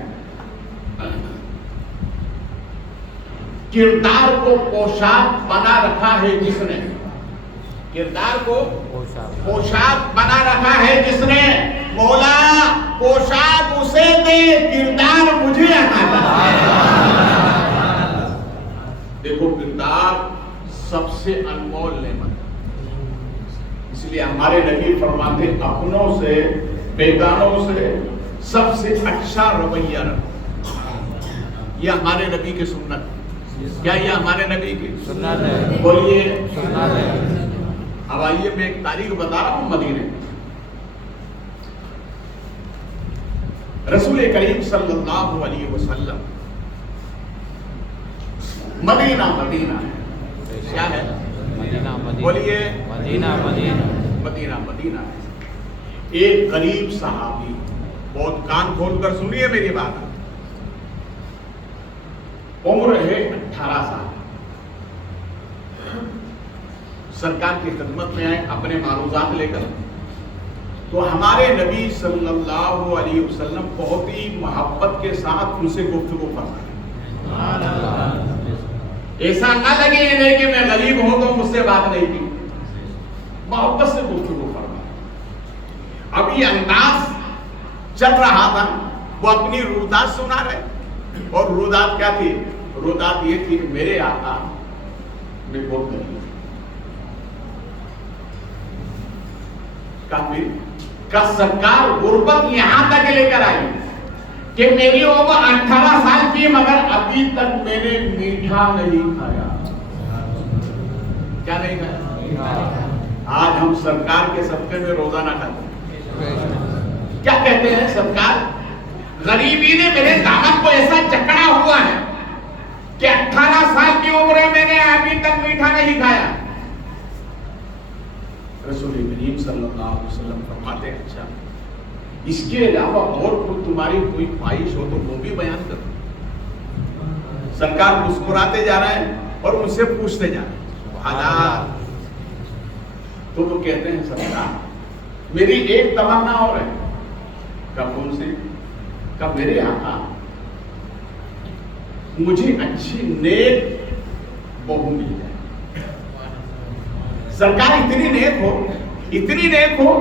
کردار کو پوشاک بنا رکھا ہے جس نے، کردار کو پوشاک بنا رکھا ہے جس نے، مولا پوشاک اسے دے کردار مجھے عطا کر۔ دیکھو کردار سب سے انمول نعمت، اس لیے ہمارے نبی فرماتے اپنوں سے بیگانوں سے سب سے اچھا رویہ رکھو۔ یہ ہمارے نبی کی سنت، کیا یہ ہمارے نبی کی سنت ہے؟ بولیے سنت ہے۔ اب آئیے میں ایک تاریخ بتا رہا ہوں مدینے، رسول کریم صلی اللہ علیہ وسلم مدینہ ہے، کیا ہے؟ بولیے مدینہ ہے۔ ایک غریب صحابی، بہت کان کھول کر سنیے میری بات، عمر ہے 18 سال، سرکار کی خدمت میں آئے اپنے معروضات لے کر، تو ہمارے نبی صلی اللہ علیہ وسلم بہت ہی محبت کے ساتھ ان سے گفتگو فرمائے۔ ایسا نہ لگے انہیں کہ میں غریب ہوں تو مجھ سے بات نہیں کی، محبت سے گفتگو فرمائے۔ اب یہ انداز چل رہا تھا، وہ اپنی رودات سنا رہے، اور رودات کیا تھی؟ رودات یہ تھی کہ میرے آقا میں بہت غریب کا سرکار غربت یہاں تک لے کر آئی کہ میری عمر 18 سال کی مگر ابھی تک میں نے میٹھا نہیں کھایا۔ کیا نہیں کھایا؟ آج ہم سرکار کے صدقے میں روزانہ کھاتے ہیں۔ کیا کہتے ہیں سرکار؟ غریبی نے میرے دامن کو ایسا جکڑا ہوا ہے کہ 18 سال کی عمر میں نے ابھی تک میٹھا نہیں کھایا۔ رسول کریم صلی اللہ علیہ وسلم فرماتے ہیں اچھا اس کے علاوہ اور کوئی تمہاری کوئی خواہش ہو تو وہ بھی بیان کرو۔ سرکار مسکراتے جا رہے ہیں اور ان سے پوچھتے جا رہے ہیں سبحان اللہ. تو وہ کہتے ہیں سرکار میری ایک تمنا اور ہے. کب کون سی؟ کب میرے آقا مجھے اچھی نیک بہو مل جائے. سرکار اتنی نیک ہو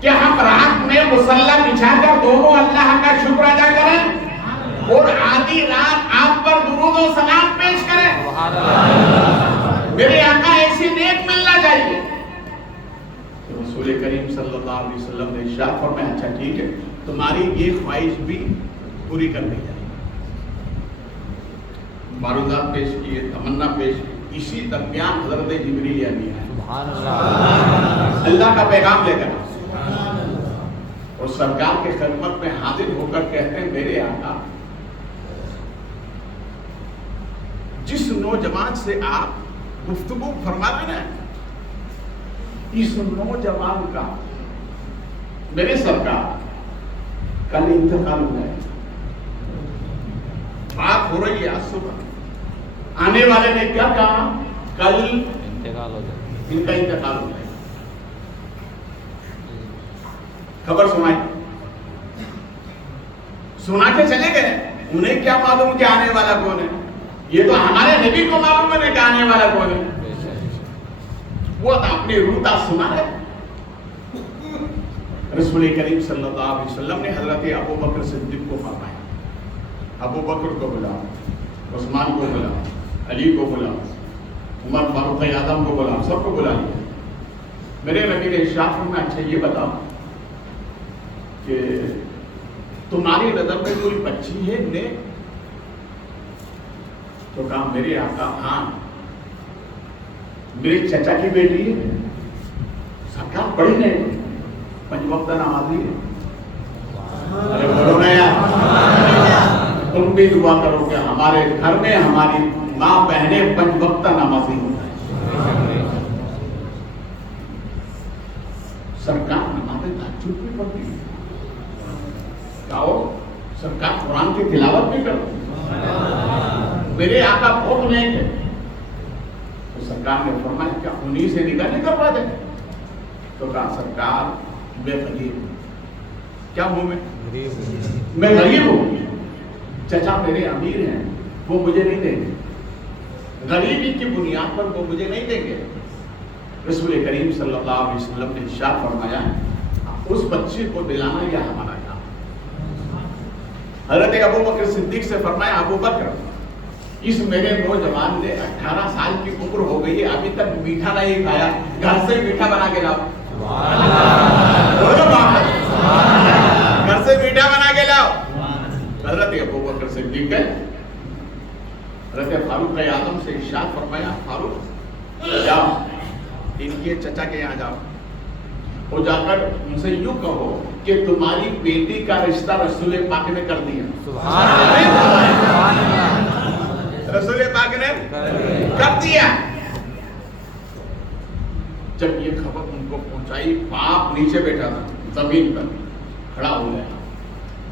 کہ ہم رات میں مصلی بچھا کر دونوں اللہ کا شکر ادا کریں اور آدھی رات آپ پر درود و سلام پیش کریں. میرے آقا ایسی نیک ملنا چاہیے. رسول کریم صلی اللہ علیہ وسلم نے ارشاد فرمایا اچھا ٹھیک ہے تمہاری یہ خواہش بھی پوری کر دی جائے. معروضات پیش کیے, تمنا پیش کی. اسی درمیان حضرت جبریل امین آئے اللہ کا پیغام لے کر اور سرکار کے خدمت میں حاضر ہو کر کہتے ہیں میرے آقا جس نوجوان سے آپ گفتگو فرما رہے ہیں اس نوجوان کا میرے سرکار کل انتقال ہوا ہے. بات ہو رہی ہے آج صبح. آنے والے نے کیا کہا کل انتقال ہو جائے, ان کا انتقال ہو جائے. خبر سنائی, سنا کے چلے گئے. انہیں کیا معلوم کہ آنے والا کون ہے. یہ تو ہمارے نبی کو معلوم ہے کہ آنے والا کون ہے. وہ اپنی روح سنا رہے. رسول کریم صلی اللہ علیہ وسلم نے حضرت ابو بکر صدیق کو فرمایا ابو بکر کو بلاؤ, عثمان کو بلاؤ, علی کو بلاؤ, عمر فاروق اعظم کو بلاؤ, سب کو بلا لیا. میرے نبی نے ارشاد فرمایا اچھا یہ بتاؤ کہ تمہاری نظر میں کوئی بچی ہے نیک؟ تو کہا میرے آقا ہاں میرے چچا کی بیٹی ہے. سرکار بڑی نیک, 5 وقت نمازی ہے. ارے بولو نا یار, تم بھی دعا کرو کہ ہمارے گھر میں ہماری ماں بہنیں 5 وقت نمازی ہوں. سرکار نمازیں تہجد بھی پڑھتی ہے. کہو سرکار قرآن کی تلاوت بھی کرتی ہے. میرے آقا بہت نیک ہے. تو سرکار نے فرمایا کیا انہی سے نکاح نہیں کروا دیں؟ تو کہا سرکار میں غریب ہوں. کیا ہوں میں غریب ہوں. چچا میرے امیر ہیں, وہ مجھے نہیں دیں گے. غریبی کی بنیاد پر وہ مجھے نہیں دیں گے. رسول کریم صلی اللہ علیہ وسلم نے ارشاد فرمایا اس بچے کو دلانا یہ ہمارا کام. حضرت ابو بکر صدیق سے فرمایا ابو بکر اس میرے نوجوان نے 18 سال کی عمر ہو گئی ہے ابھی تک میٹھا نہیں کھایا, گھر سے میٹھا بنا کے لاؤ. گھر سے میٹھا بنا کے لاؤ. حضرت ابو بکر صدیق گئے, حضرت فاروق اعظم سے ارشاد فرمایا فاروق جاؤ ان کے چچا کے یہاں جاؤ, وہ جا کر ان سے یوں کہو کہ تمہاری بیٹی کا رشتہ رسول پاک نے کر دیا. رسول پاک نے کر دیا. جب یہ خبر ان کو پہنچائی, باپ نیچے بیٹھا تھا زمین پر کھڑا ہو گیا,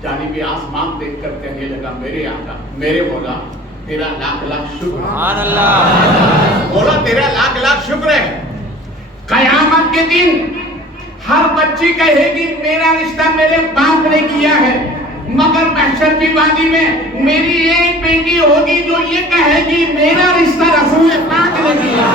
جانب آسمان دیکھ کر کہنے لگا میرے آقا میرے مولا تیرا لاکھ لاکھ شکر. سبحان اللہ. بولا تیرا لاکھ لاکھ شکر ہے. قیامت کے دن ہر بچی کہے گی میرا رشتہ میرے باپ نے کیا ہے, مگر محشر کی وادی میں میری ایک بیٹی ہوگی جو یہ کہے گی میرا رشتہ رسول پاک نے کیا.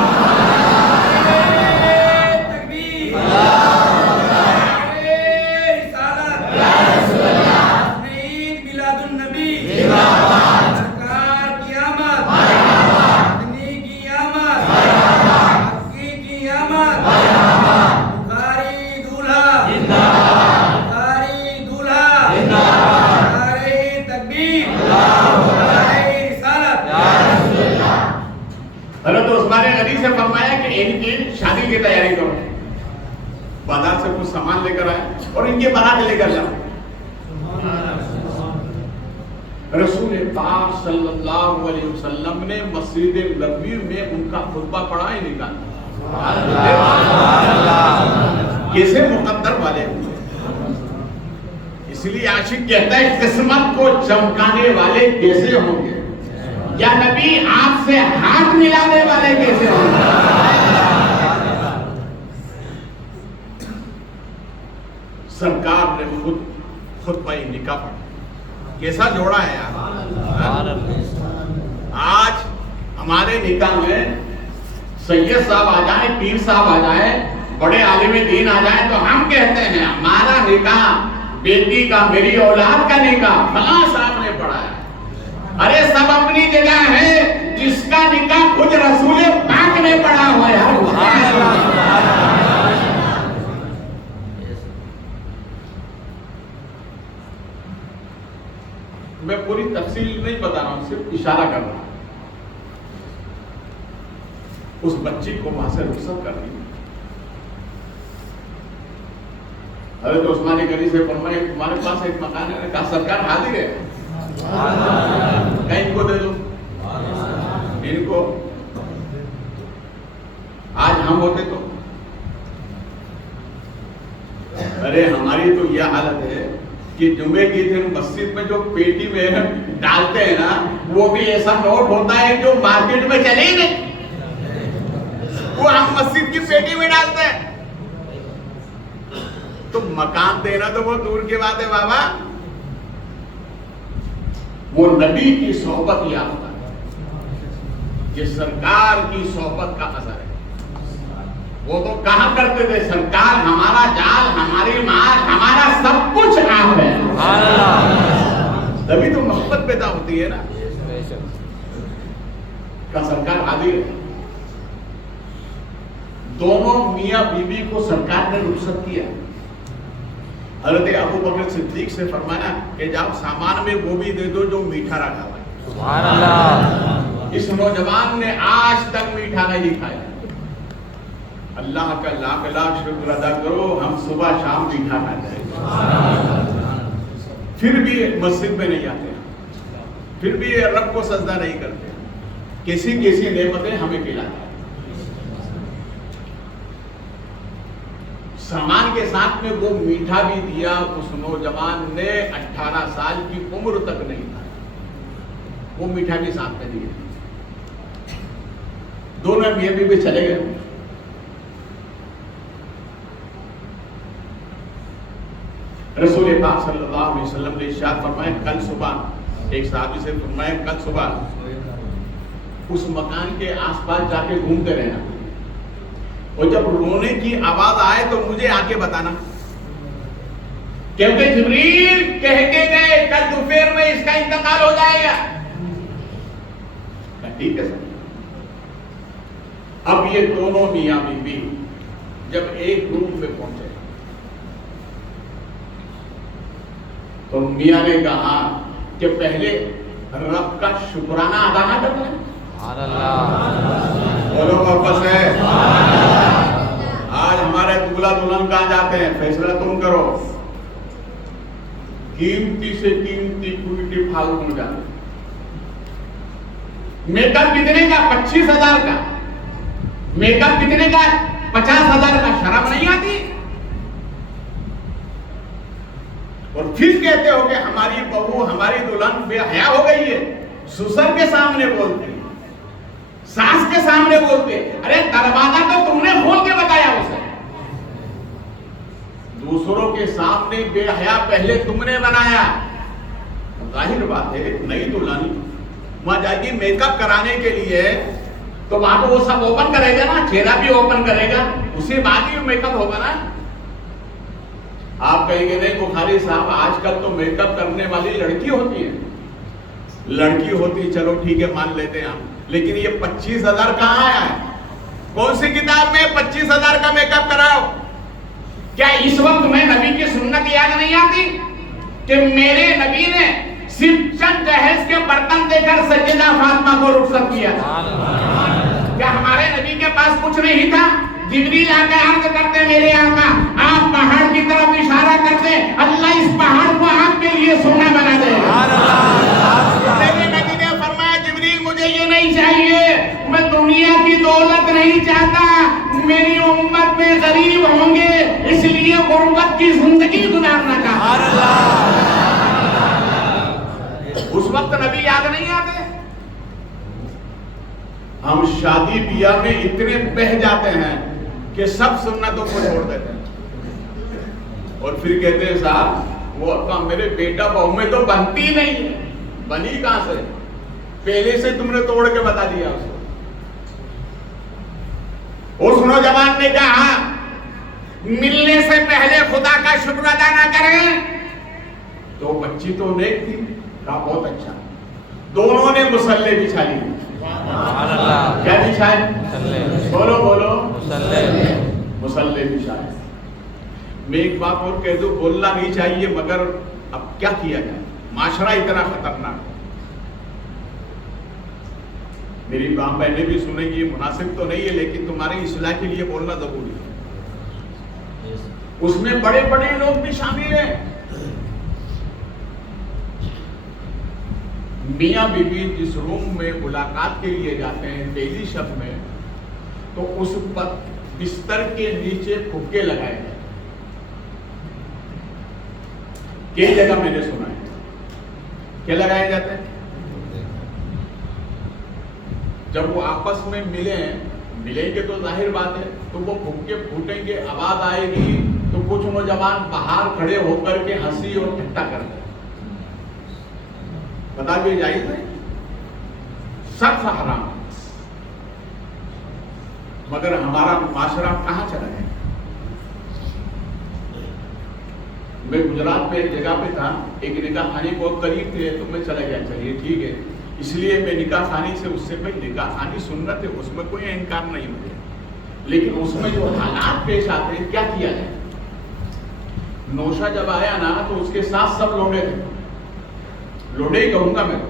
ان کی شادی کی تیاری کرو, بازار سے کچھ سامان لے کر آئے اور ان کی بارات لے کر جاؤ. رسول پاک صلی اللہ علیہ وسلم نے مسجد نبوی میں ان کا خطبہ پڑھا ہی نکالا. کیسے مقدر والے, اس لیے عاشق کہتا ہے قسمت کو چمکانے والے کیسے ہوں گے. یا نبی آپ سے ہاتھ ملانے والے کیسے ہوں گے؟ سرکار نے خود خطبہ نکاح پڑھا. کیسا جوڑا ہے یار. آج ہمارے نکاح میں سید صاحب آ جائیں, پیر صاحب آ جائیں, بڑے عالم دین آ جائیں تو ہم کہتے ہیں ہمارا نکاح, بیٹی کا, میری اولاد کا نکاح فلاں صاحب نے پڑھا ہے. ارے سب اپنی جگہ ہے, جس کا نکاح خود رسول پاک نے پڑھا ہوا ہے. میں پوری تفصیل نہیں بتا رہا ہوں, صرف اشارہ کر رہا ہوں. اس بچی کو وہاں سے رخصت کر دی. حضرت عثمان غنی سے فرمایا تمہارے پاس ایک مکان ہے, کہا سرکار حاضر ہے, کہیں ان کو دے دو. ان کو آج ہم ہوتے تو, ارے ہماری تو یہ حالت ہے کہ جمعے کے دن مسجد میں جو پیٹی میں ڈالتے ہیں نا, وہ بھی ایسا نوٹ ہوتا ہے جو مارکیٹ میں چلے ہی نہیں, وہ ہم مسجد کی پیٹی میں ڈالتے ہیں. تو مکان دینا تو وہ دور کی بات ہے بابا. وہ نبی کی صحبت یافتہ ہے, یہ سرکار کی صحبت کا اثر ہے. وہ تو کہا کرتے تھے سرکار ہمارا جال, ہماری مال, ہمارا سب کچھ آپ ہے. تبھی تو محبت پیدا ہوتی ہے نا. کا سرکار حاضر ہے. دونوں میاں بیوی کو سرکار نے رخصت کیا. حضرت ابو بکر صدیق سے فرمایا کہ جب سامان میں وہ بھی دے دو جو میٹھا رکھا ہوا ہے. سبحان اللہ. اس نوجوان نے آج تک میٹھا نہیں کھایا. اللہ کا لاکھ لاکھ شکر ادا کرو, ہم صبح شام میٹھا کھاتے ہیں, پھر بھی مسجد میں نہیں آتے, پھر بھی رب کو سجدہ نہیں کرتے. کیسی کیسی نعمتیں ہمیں کھلاتے ہیں. سامان کے ساتھ میں وہ میٹھا بھی دیا. اس نوجوان نے 18 سال کی عمر تک نہیں تھا, وہ میٹھا بھی ساتھ میں دیا. دونوں میاں بیوی چلے گئے. رسول پاک صلی اللہ علیہ وسلم نے ارشاد فرمایا کل صبح, ایک صحابی سے فرمایا کل صبح اس مکان کے آس پاس جا کے گھومتے رہنا, اور جب رونے کی آواز آئے تو مجھے آ کے بتانا, کیونکہ جبریل کہہ کے گئے کل دوپہر میں اس کا انتقال ہو جائے گا. ٹھیک ہے سر. اب یہ دونوں میاں بیوی جب ایک روم میں پہنچے تو میاں نے کہا کہ پہلے رب کا شکرانہ ادا نہ کر لیں. بولو واپس ہے. آج ہمارے دولہا دلہن کہاں جاتے ہیں, فیصلہ تم کرو. قیمتی سے قیمتی کوئی پھالو ہو جاتے. میک اپ کتنے کا؟ 25,000 کا. میک اپ کتنے کا؟ 50,000 کا. شرم نہیں آتی؟ اور پھر کہتے ہو کہ ہماری بہو, ہماری دلہن بے حیا ہو گئی ہے. سسر کے سامنے بولتے, ساس کے سامنے بولتے. ارے دروازہ تو تم نے کھول کے بتایا اسے. دوسروں کے سامنے بے حیا پہلے تم نے بنایا. ظاہر بات ہے نئی دلہن وہاں جائے گی میک اپ کرانے کے لیے, تو وہاں کو وہ سب اوپن کرے گا نا, چہرہ بھی اوپن کرے گا, اسی بعد ہی میک اپ ہوگا نا. آپ کہیں گے نہیں بخاری صاحب آج کل تو میک اپ کرنے والی لڑکی ہوتی ہے. لڑکی ہوتی چلو ٹھیک ہے مان لیتے ہیں ہم, لیکن یہ 25,000 کہاں آیا ہے؟ کون سی کتاب میں 25,000 کا میک اپ کراؤ؟ کیا اس وقت میں نبی کی سنت یاد نہیں آتی کہ میرے نبی نے صرف چند جہیز کے برتن دے کر سیدہ فاطمہ کو رخصت کیا تھا؟ کیا ہمارے نبی کے پاس کچھ نہیں تھا؟ جبریل آ کے عرض کرتے میرے آقا آپ پہاڑ کی طرف اشارہ کرتے, اللہ اس پہاڑ کو آپ کے لیے سونا بنا دے گا. میرے نبی نے فرمایا جبریل مجھے یہ نہیں چاہیے, میں دنیا کی دولت نہیں چاہتا, میری امت میں غریب ہوں گے اس لیے غربت کی زندگی گزارنا چاہتا. اس وقت نبی یاد نہیں آتے. ہم شادی بیاہ میں اتنے بہہ جاتے ہیں کہ سب سنتوں کو چھوڑ دیتے ہیں اور پھر کہتے ہیں صاحب وہ تو میرے بیٹا بہو میں تو بنتی نہیں ہے. بنی کہاں سے؟ پہلے سے تم نے توڑ کے بتا دیا اس کو. اس نوجوان نے کہا ملنے سے پہلے خدا کا شکر ادا نہ کریں. تو بچی تو نیک تھی. کہا بہت اچھا. دونوں نے مسلے بچھا لی. کیا بچھائے؟ بولو بولو. مسلے بچھائے. میں ایک بات اور کہہ دوں، بولنا نہیں چاہیے مگر اب کیا کیا جائے، معاشرہ اتنا خطرناک. میری ماں بہنیں بھی سنیں گی، مناسب تو نہیں ہے لیکن تمہارے اصلاح کے لیے بولنا ضروری ہے. اس میں بڑے بڑے لوگ بھی شامل ہیں. میاں بیوی جس روم میں ملاقات کے لیے جاتے ہیں پہلی شب میں، تو اس پر بستر کے نیچے پھکے لگائے جاتے ہیں. کئی جگہ میں نے سنا ہے. کیا لگائے جاتے ہیں؟ جب وہ آپس میں ملیں گے تو ظاہر بات ہے تو وہ پھکے پھوٹیں گے، آواز آئے گی تو کچھ نوجوان باہر کھڑے ہو کر کے ہنسی اور ٹھٹا کرتے ہیں. بتا بھی جائز ہے، سب حرام ہے. مگر ہمارا معاشرہ کہاں چلا گیا؟ میں گجرات میں ایک جگہ پہ تھا، ایک نکاح خانی بہت قریب تھے تو میں چلا گیا. چلیے ٹھیک ہے، اس لیے میں نکاح خانی سے اس سے پہلے نکاح خانی سنت ہے، اس میں کوئی انکار نہیں مجھے، لیکن اس میں جو حالات پیش آتے ہیں کیا کیا جائے. نوشہ جب آیا نا تو اس کے ساتھ سب لوڈے تھے. لوڈے ہی کہوں گا میں،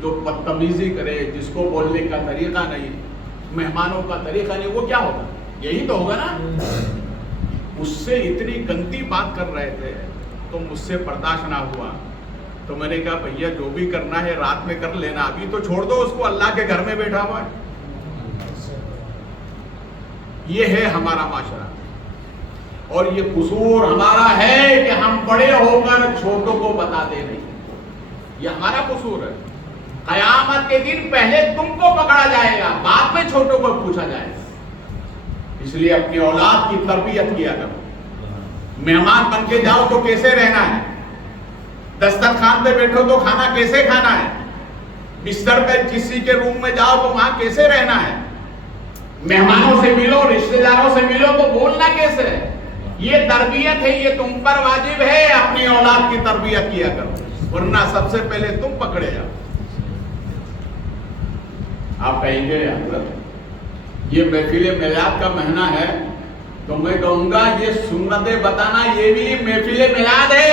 جو بدتمیزی کرے، جس کو بولنے کا طریقہ نہیں، مہمانوں کا طریقہ نہیں، وہ کیا ہوگا؟ یہی تو ہوگا نا. اس سے اتنی گندی بات کر رہے تھے تو مجھ سے برداشت نہ ہوا. تو میں نے کہا بھیا جو بھی کرنا ہے رات میں کر لینا، ابھی تو چھوڑ دو اس کو، اللہ کے گھر میں بیٹھا ہوا ہے. یہ ہے ہمارا معاشرہ، اور یہ قصور ہمارا ہے کہ ہم بڑے ہو کر چھوٹوں کو بتاتے نہیں. یہ ہمارا قصور ہے. قیامت کے دن پہلے تم کو پکڑا جائے گا، بعد میں چھوٹوں کو پوچھا جائے گا. اس لیے اپنی اولاد کی تربیت کیا کرو. مہمان بن کے جاؤ تو کیسے رہنا ہے، دسترخوان پہ بیٹھو تو کھانا کیسے کھانا ہے، بستر پہ کسی کے روم میں جاؤ تو وہاں کیسے رہنا ہے، مہمانوں سے ملو، رشتہ داروں سے ملو تو بولنا کیسے ہے. یہ تربیت ہے، یہ تم پر واجب ہے. اپنی اولاد کی تربیت کیا کرو، ورنہ سب سے پہلے تم پکڑے جاؤ. آپ کہیں گے حضرت یہ محفل میلاد کا مہینہ ہے، تو میں کہوں گا یہ سنتیں بتانا یہ بھی محفل میلاد ہے.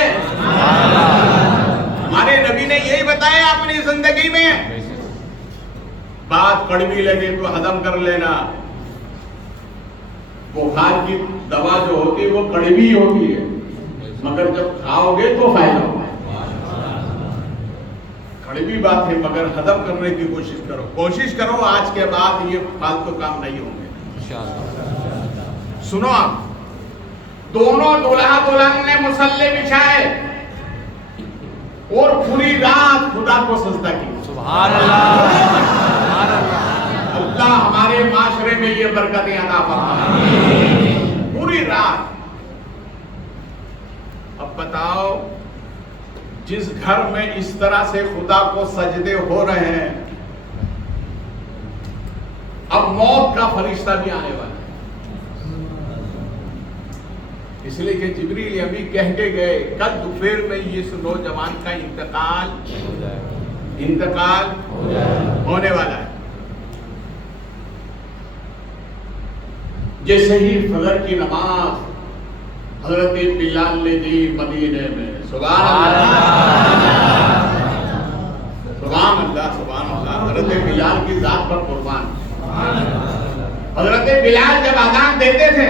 ہمارے نبی نے یہی بتایا اپنی زندگی میں. بات کڑوی لگے تو ہضم کر لینا. بخار کی دوا جو ہوتی ہے وہ کڑوی ہوتی ہے، مگر جب کھاؤ گے تو فائدہ ہوگا. کڑوی بات ہے مگر ہضم کرنے کی کوشش کرو. آج کے بعد یہ فالتو کام نہیں ہوں گے. سنو آپ، دونوں دولہا دلہن نے مسلے بچھائے اور پوری رات خدا کو سجدہ کی. سبحان اللہ. اللہ ہمارے معاشرے میں یہ برکتیں عطا فرمائے. پوری رات. اب بتاؤ، جس گھر میں اس طرح سے خدا کو سجدے ہو رہے ہیں، اب موت کا فرشتہ بھی آنے والا ہے. اس لیے کہ جبریل ابھی کہہ کے گئے کل دوپہر میں اس نوجوان کا انتقال ہونے والا ہے. جیسے ہی فجر کی نماز حضرت بلال نے دی مدینے میں. سبحان اللہ، سبحان اللہ، سبحان اللہ. حضرت بلال کی ذات پر قربان. حضرت بلال جب اذان دیتے تھے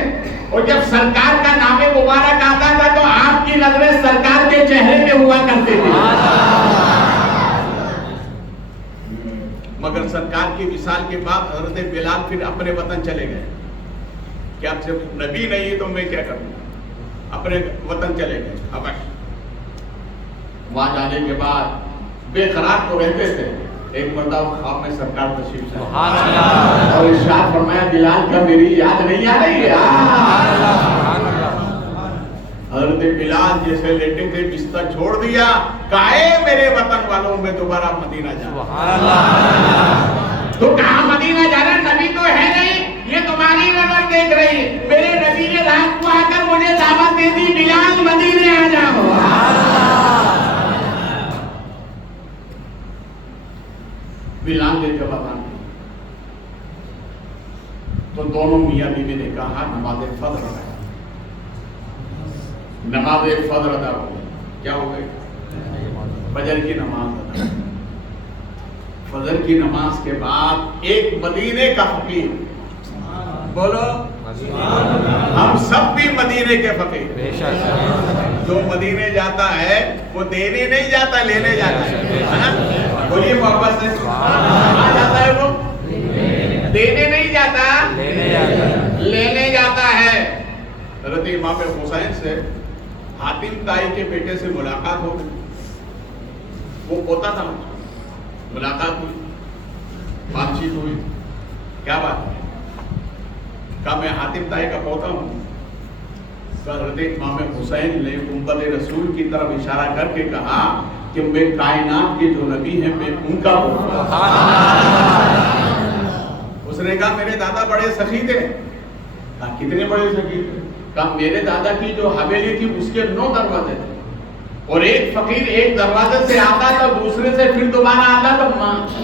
اور جب سرکار کا نام مبارک آتا تھا تو آپ کی نظریں سرکار کے چہرے پہ ہوا کرتے تھے. مگر سرکار کی وصال کے بعد حضرت بلال پھر اپنے وطن چلے گئے. کیا جب نبی نہیں تو میں کیا کروں؟ اپنے وطن چلے گئے حبش. وہاں جانے کے بعد بے قرار تو رہتے تھے ایک مرتبہ خواب میں سرکار تشریف لائے سبحان اللہ اور ارشاد فرمایا بلال کا میری یاد نہیں آ رہی ہے؟ حضرت بلال جیسے لیٹے تھے بستر چھوڑ دیا، کہا اے میرے وطن والوں میں دوبارہ مدینہ جا۔ سبحان اللہ تو کہاں مدینہ جا رہا؟ نبی تو ہے نہیں، یہ تمہاری نظر دیکھ رہی ہے۔ میرے نبی نے رات کو آ کر مجھے دعوت دے دی، بلال مدینے آ جاؤ۔ بلال نے جواب دیا تو دونوں میاں بیوی نے کہا نماز فجر ادا کرو۔ نماز فجر ادا ہو گئی۔ کیا ہو گئی؟ فجر کی نماز ادا۔ فجر کی نماز کے بعد ایک مدینے کا فقیر، بولو ہم سب بھی مدینے کے فقیر، بے شک جو مدینے جاتا ہے وہ دینے نہیں جاتا، لینے جاتا ہے۔ بولیے محبت سے، کہاں جاتا ہے وہ؟ دینے نہیں جاتا، لینے جاتا ہے۔ حضرت امام حسین سے حاتم طائی کے بیٹے سے ملاقات ہو گئی، وہ پوتا تھا، ملاقات ہوئی، بات چیت ہوئی، کیا بات ہے؟ کہا میں حاتم طائی کا پوتا ہوں۔ حضرت امام حسین نے امت رسول کی طرف اشارہ کر کے کہا کہ میں کائنات کے جو نبی ہیں میں ان کا پوتا ہوں۔ اس نے کہا میرے دادا بڑے سخی تھے۔ کہا کتنے بڑے سخی تھے؟ کہا میرے دادا کی جو حویلی تھی اس کے 9 دروازے تھے، اور ایک فقیر ایک دروازے سے آتا تھا دوسرے سے پھر دوبارہ آتا تو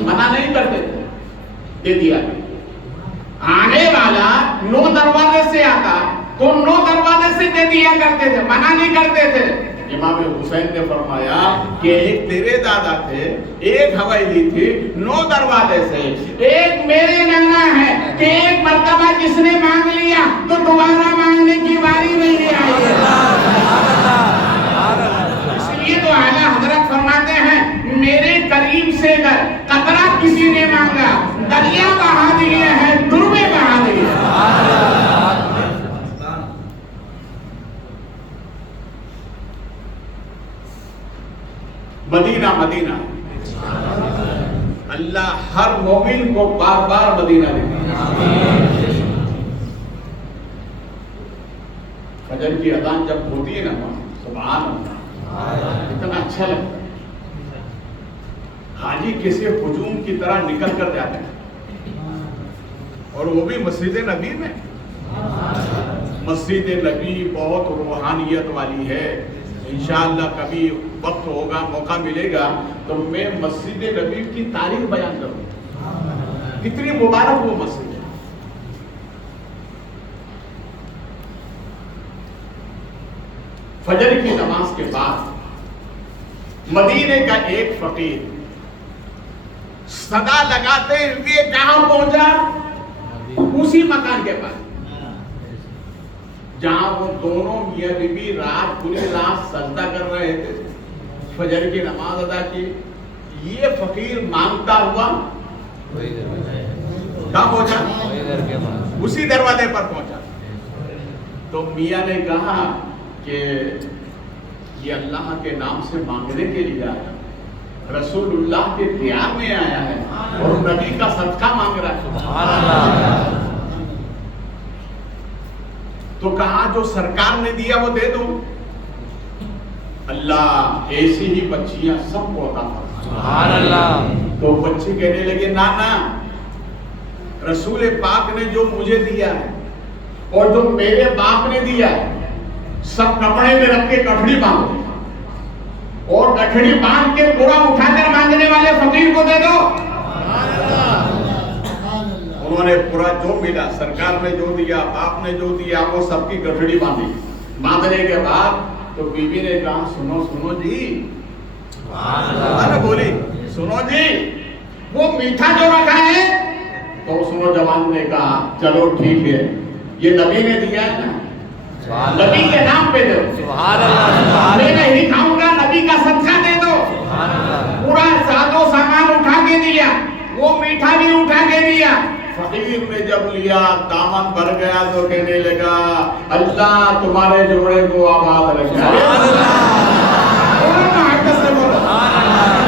منع نہیں کرتے تھے، دے دیا۔ آنے والا 9 دروازے سے آتا تو 9 دروازے سے دے دیا کرتے تھے، منع نہیں کرتے تھے۔ امام حسین نے فرمایا کہ ایک تیرے دادا تھے، ایک حویلی تھی 9 دروازے سے، ایک میرے نانا ہے کہ ایک مرتبہ جس نے مانگ لیا تو دوبارہ مانگنے کی باری نہیں آئی۔ اس لیے تو اعلیٰ حضرت فرماتے ہیں میرے کریم سے اگر قطرہ کسی نے مانگا دریا بہا دیے ہیں، دربے بہا دیے ہیں۔ مدینہ مدینہ، اللہ ہر مومن کو بار بار مدینہ دے۔ فجر کی اذان جب ہوتی ہے نا، سبحان اللہ، اتنا اچھا لگتا ہے۔ حاجی کسی ہجوم کی طرح نکل کر جاتے ہیں، اور وہ بھی مسجد نبی میں۔ مسجد نبی بہت روحانیت والی ہے۔ انشاءاللہ کبھی وقت ہوگا، موقع ملے گا تو میں مسجد نبی کی تاریخ بیان کروں گا، کتنی مبارک وہ مسجد ہے۔ فجر کی نماز کے بعد مدینے کا ایک فقیر صدا لگاتے ہوئے کہاں پہنچا؟ اسی مکان کے پاس جہاں وہ دونوں میاں بیوی رات پوری رات سجدہ کر رہے تھے، فجر کی نماز ادا کی۔ یہ فقیر مانگتا ہوا کہاں پہنچا؟ اسی دروازے پر پہنچا۔ تو میاں نے کہا کہ یہ اللہ کے نام سے مانگنے کے لیے آیا، رسول اللہ کے دیار میں آیا ہے اور نبی کا صدقہ مانگ رہا ہے۔ سبحان اللہ۔ تو کہا جو سرکار نے دیا وہ دے دو۔ اللہ ایسی ہی بچیاں سب کو عطا فرمائے۔ سبحان اللہ۔ تو بچے کہنے لگے نانا، رسول پاک نے جو مجھے دیا ہے اور جو میرے باپ نے دیا ہے سب کپڑے میں رکھ کے گٹھڑی باندھو، اور گٹھڑی باندھ کے پورا اٹھا کر مانگنے والے فقیر کو دے دو۔ انہوں نے پورا جو ملا، سرکار نے جو دیا، باپ نے جو دیا، وہ سب کی گٹھڑی باندھی۔ باندھنے کے بعد تو بیوی نے کہا سنو سنو جی، بولی سنو جی، وہ میٹھا جو رکھا ہے، تو اس نوجوان نے کہا چلو ٹھیک ہے، یہ نبی نے دیا ہے نا، نبی کے نام پہ دو، میں نہیں کھاؤں گا، نبی کا صدقہ دے دو۔ پورا سادو سامان اٹھا کے دیا، وہ میٹھا بھی اٹھا کے دیا۔ فقیر نے جب لیا دامن بھر گیا تو کہنے لگا اللہ تمہارے جوڑے کو آباد رکھے،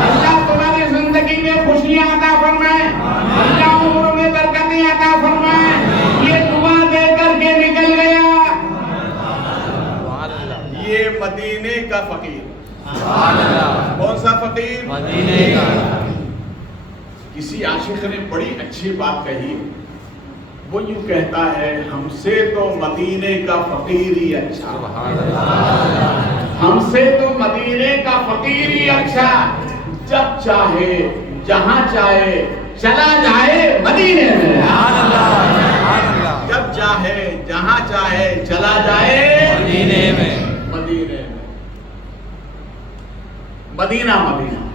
اللہ تمہاری زندگی زندگی میں خوشیاں عطا فرمائے، اللہ عمر میں برکتیں عطا فرمائے۔ یہ دعا دے کر کے نکل گیا یہ مدینے کا فقیر۔ کون سا فقیر؟ مدینے کا۔ کسی عاشق نے بڑی اچھی بات کہی، وہ یوں کہتا ہے ہم سے تو مدینے کا فقیر ہی اچھا، ہم سے تو مدینے کا فقیر ہی اچھا، جب چاہے جہاں چاہے چلا جائے مدینے میں، جب چاہے جہاں چاہے چلا جائے مدینے میں، مدینے میں، مدینہ مدینہ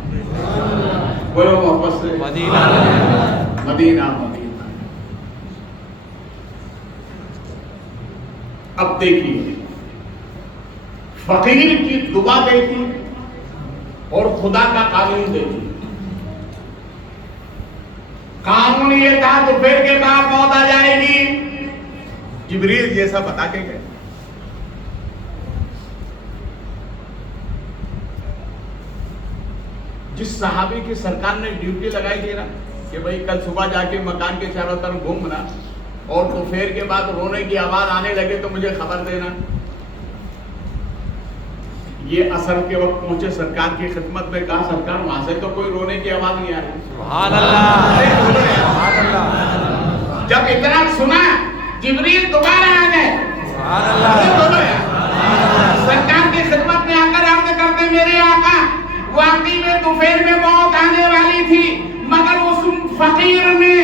بولو واپس سے، مدینہ مدینہ مدینہ۔ اب دیکھیے فقیر کی دعا دیکھی اور خدا کا قانون دیکھی۔ قانون یہ تھا دوپہر کے بعد موت آ جائے گی، جبریل جیسا بتا کے گئے۔ جس صحابی کی سرکار نے ڈیوٹی لگائی تھی نا کہ بھائی کل صبح جا کے مکان کے چاروں طرف گھومنا اور دوپہر کے بعد رونے کی آواز آنے لگے تو مجھے خبر دینا، یہ عصر کے وقت پہنچے سرکار کی خدمت میں، کہا سرکار وہاں سے تو کوئی رونے کی آواز نہیں آ رہی۔ سبحان اللہ، سبحان اللہ۔ جب اتنا سنا جبریل دوبارہ آ گئے، سبحان اللہ، سرکار کی خدمت میں آ کر عرض کرتے میرے آقا واقعی میں دوپہر میں موت آنے والی تھی، مگر اس فقیر نے،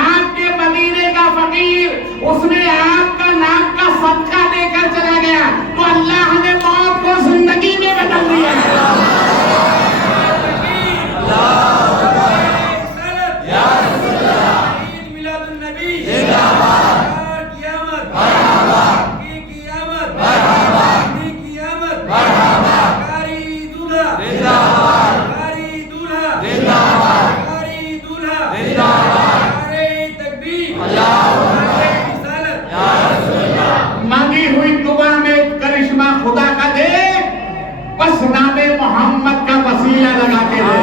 آپ کے مدینے کا فقیر، اس نے آپ کا نام کا صدقہ دے کر چلا گیا تو اللہ نے موت کو زندگی میں بدل دیا ہے۔ مانگی ہوئی دعا میں کرشمہ خدا کا دے، بس نام محمد کا وسیلہ لگا کے دے،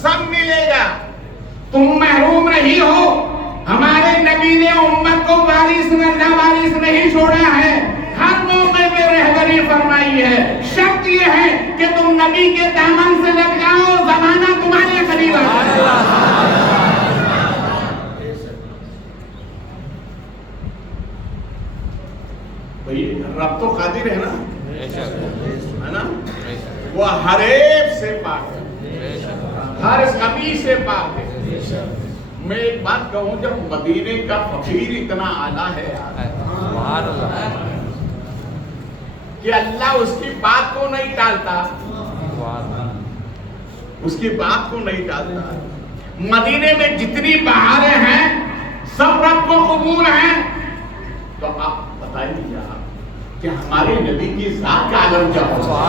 سب ملے گا۔ تم محروم نہیں ہو، ہمارے نبی نے امت کو وارث نہ وارث نہیں چھوڑا ہے، ہر موقع پہ رہبری فرمائی ہے۔ شرط یہ ہے کہ تم نبی کے دامن سے لگ جاؤ، زمانہ تمہارے قریب آ جائے۔ رب تو قادر ہے نا، وہ ہر عیب سے پاک ہے، ہر کمی سے پاک ہے۔ میں ایک بات کہوں، جب مدینے کا فقیر اتنا اعلیٰ ہے سبحان اللہ، کہ اللہ اس کی بات کو نہیں ٹالتا، اس کی بات کو نہیں ٹالتا۔ مدینے میں جتنی بہاریں ہیں سب رب کو قبول ہیں، تو آپ بتائیے کہ ہمارے نبی کی ذات کا عالم کیا ہوگا؟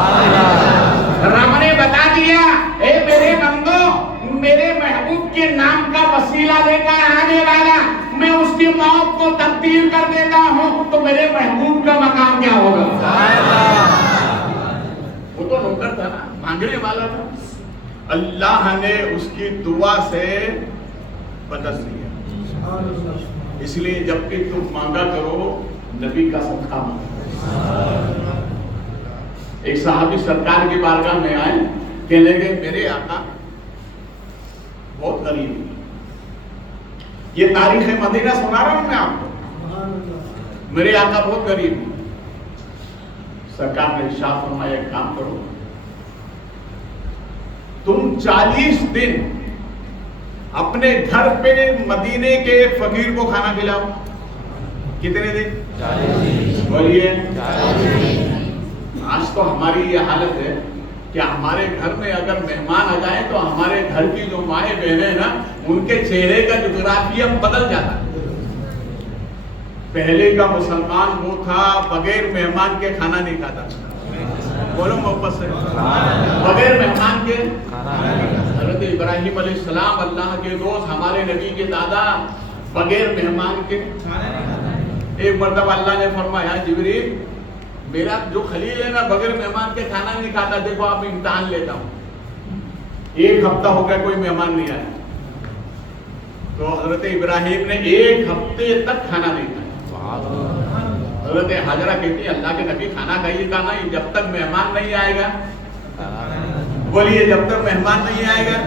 رب نے بتا دیا اے میرے بندو، میرے محبوب کے نام کا وسیلہ لے کر آنے والا میں اس کی موت کو تبدیل کر دیتا ہوں، تو میرے محبوب کا مقام کیا ہوگا؟ وہ تو نوکر تھا نا، مانگنے والا تھا، اللہ نے اس کی دعا سے بدل دیا۔ اس لیے جب کہ تم مانگا کرو نبی کا صدقہ مانگو۔ ایک صحابی سرکار کی بارگاہ میں آئے، کہنے لگے میرے آقا بہت غریب ہے، یہ تاریخ مدینہ سنا رہا ہوں میں آپ کو، میرے آقا بہت غریب ہے۔ سرکار نے ارشاد فرمایا ایک کام کرو، تم 40 دن اپنے گھر پہ مدینے کے ایک فقیر کو کھانا کھلاؤ۔ کتنے دن؟ 40 دن۔ بولیے 40 دن۔ آج تو ہماری یہ حالت ہے کہ ہمارے گھر میں اگر مہمان آ جائیں تو ہمارے گھر کی جو مائیں بہنیں نا، ان کے چہرے کا جغرافیہ بدل جاتا ہے۔ پہلے کا مسلمان وہ تھا بغیر مہمان کے کھانا نہیں کھاتا، بولو محبت سے، بغیر مہمان کے۔ حضرت ابراہیم علیہ السلام اللہ کے دوست، ہمارے نبی کے دادا، بغیر مہمان کے۔ ایک مرتبہ اللہ نے فرمایا جبریل میرا جو خلیل ہے نا بغیر مہمان کے کھانا نہیں کھاتا، دیکھو آپ امتحان لیتا ہوں۔ ایک ہفتہ ہو گیا کوئی مہمان نہیں آیا. تو حضرت ابراہیم نے ایک ہفتے تک کھانا نہیں کھایا. حضرت حاجرہ کہتی ہے اللہ کے نبی کھانا کھائیے. کہا نہیں جب تک مہمان نہیں آئے گا. بولیے جب تک مہمان نہیں آئے گا.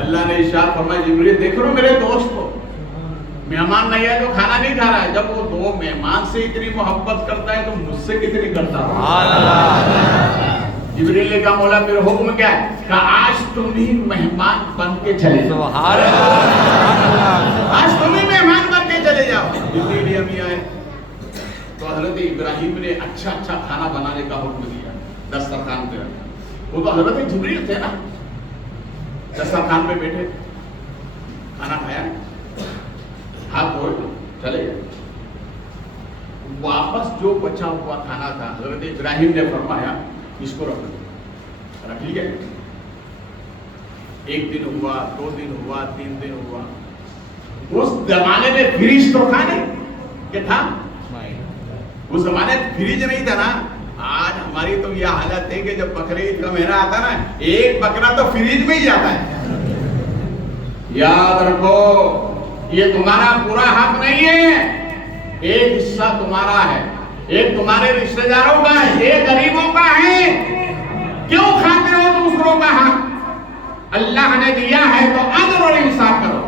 اللہ نے ارشاد فرمایا جبریل دیکھ رہے ہو میرے دوست کو, مہمان نہیں آئے تو کھانا نہیں کھا رہا ہے. جب وہ دو مہمان سے اتنی محبت کرتا ہے تو مجھ سے کتنی کرتا ہے. جبریل نے کہا مولا میرے حکم کیا ہے؟ کہا آج تم ہی مہمان بن کے چلے جاؤ. آج تم ہی مہمان بن کے چلے جاؤ. جبریل امی آئے تو حضرت ابراہیم نے اچھا اچھا کھانا بنانے کا حکم دیا, دسترخوان پہ رکھا. وہ تو حضرت جبریل تھے نا, دسترخوان پہ بیٹھے, کھانا کھایا, ہاتھ دھوئے, چلے گئے. واپس جو بچا ہوا کھانا تھا حضرت ابراہیم نے فرمایا اس کو رکھ لیا. ایک دن ہوا, 2 دن ہوا, 3 دن ہوا. اس زمانے میں فریج تو تھا نہیں, کہ تھا اس زمانے فریج نہیں تھا نا. آج ہماری تو یہ حالت ہے کہ جب بقرعید کا مہینہ آتا نا ایک بکرا تو فریج میں ہی جاتا ہے. یاد رکھو یہ تمہارا پورا حق نہیں ہے, ایک حصہ تمہارا ہے, ایک تمہارے رشتہ داروں کا ہے, ایک غریبوں کا ہے. کیوں کھاتے ہو دوسروں کا حق؟ اللہ نے دیا ہے تو عدل اور انصاف کرو.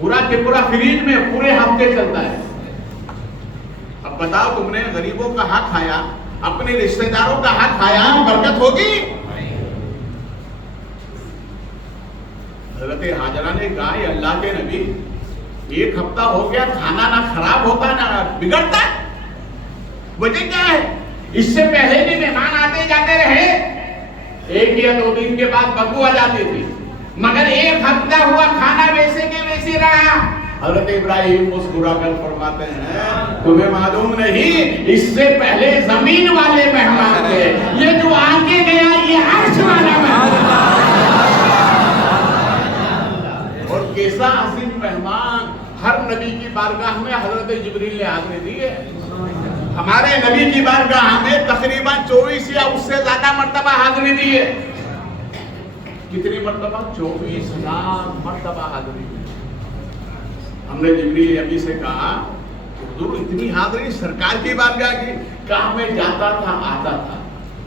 پورا کے پورا فریج میں پورے ہفتے چلتا ہے. اب بتاؤ تم نے غریبوں کا حق کھایا, اپنے رشتہ داروں کا حق کھایا, برکت ہوگی؟ حضرت حاجرہ نے کہا اے اللہ کے نبی ایک ہفتہ ہو گیا کھانا نہ خراب ہوتا نہ بگڑتا, وجہ کیا ہے؟ اس سے پہلے بھی مہمان آتے جاتے رہے, 1 یا 2 دن کے بعد بدبو آ جاتی تھی, مگر ایک ہفتہ ہوا کھانا ویسے کے ویسے رہا. حضرت ابراہیم مسکرا کر فرماتے ہیں تمہیں معلوم نہیں اس سے پہلے زمین والے مہمان تھے, یہ جو آگے گیا یہ عرش والا مہمان. اور کیسا عظیم مہمان, ہر نبی کی بارگاہ میں حضرت جبریل نے حاضری دی ہے. ہمارے نبی کی بارگاہ میں تقریباً 24 یا اس سے زیادہ مرتبہ حاضری دی ہے. کتنی مرتبہ؟ 24,000 مرتبہ حاضری. ہم نے جبریل امی سے کہا حضور اتنی حاضری سرکار کی بارگاہ کی. کہا میں جاتا تھا آتا تھا,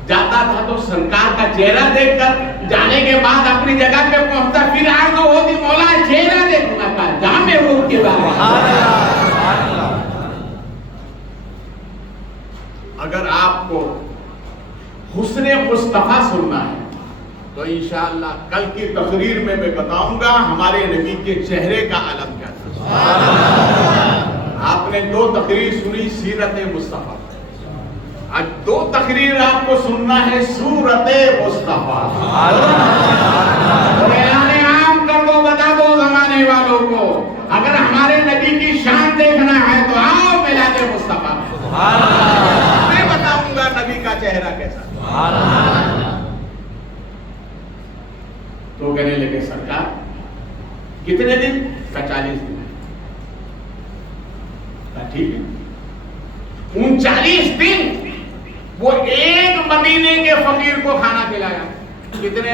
جاتا تھا تو سرکار کا چہرہ دیکھ کر, جانے کے بعد اپنی جگہ پہ پہنچتا, پھر آگے ہوتی مولا چہرہ دیکھنا تھا جامع روح کے بارے میں. اگر آپ کو حسن مصطفیٰ سننا ہے تو انشاءاللہ کل کی تقریر میں بتاؤں گا ہمارے نبی کے چہرے کا علم کیا تھا. آپ نے 2 تقریر سنی سیرت مصطفیٰ, آج 2 تقریر آپ کو سننا ہے سورت مصطفیٰ. اعلان عام کر دو, بتا دو زمانے والوں کو اگر ہمارے نبی کی شان دیکھنا ہے تو آؤ میلاد مصطفیٰ. میں بتاؤں گا نبی کا چہرہ کیسا. تو کہنے لگے سرکار کتنے دن؟ کا 40 دن. ٹھیک ہے, 39 دن وہ ایک مدینے کے فقیر کو کھانا کھلایا. کتنے؟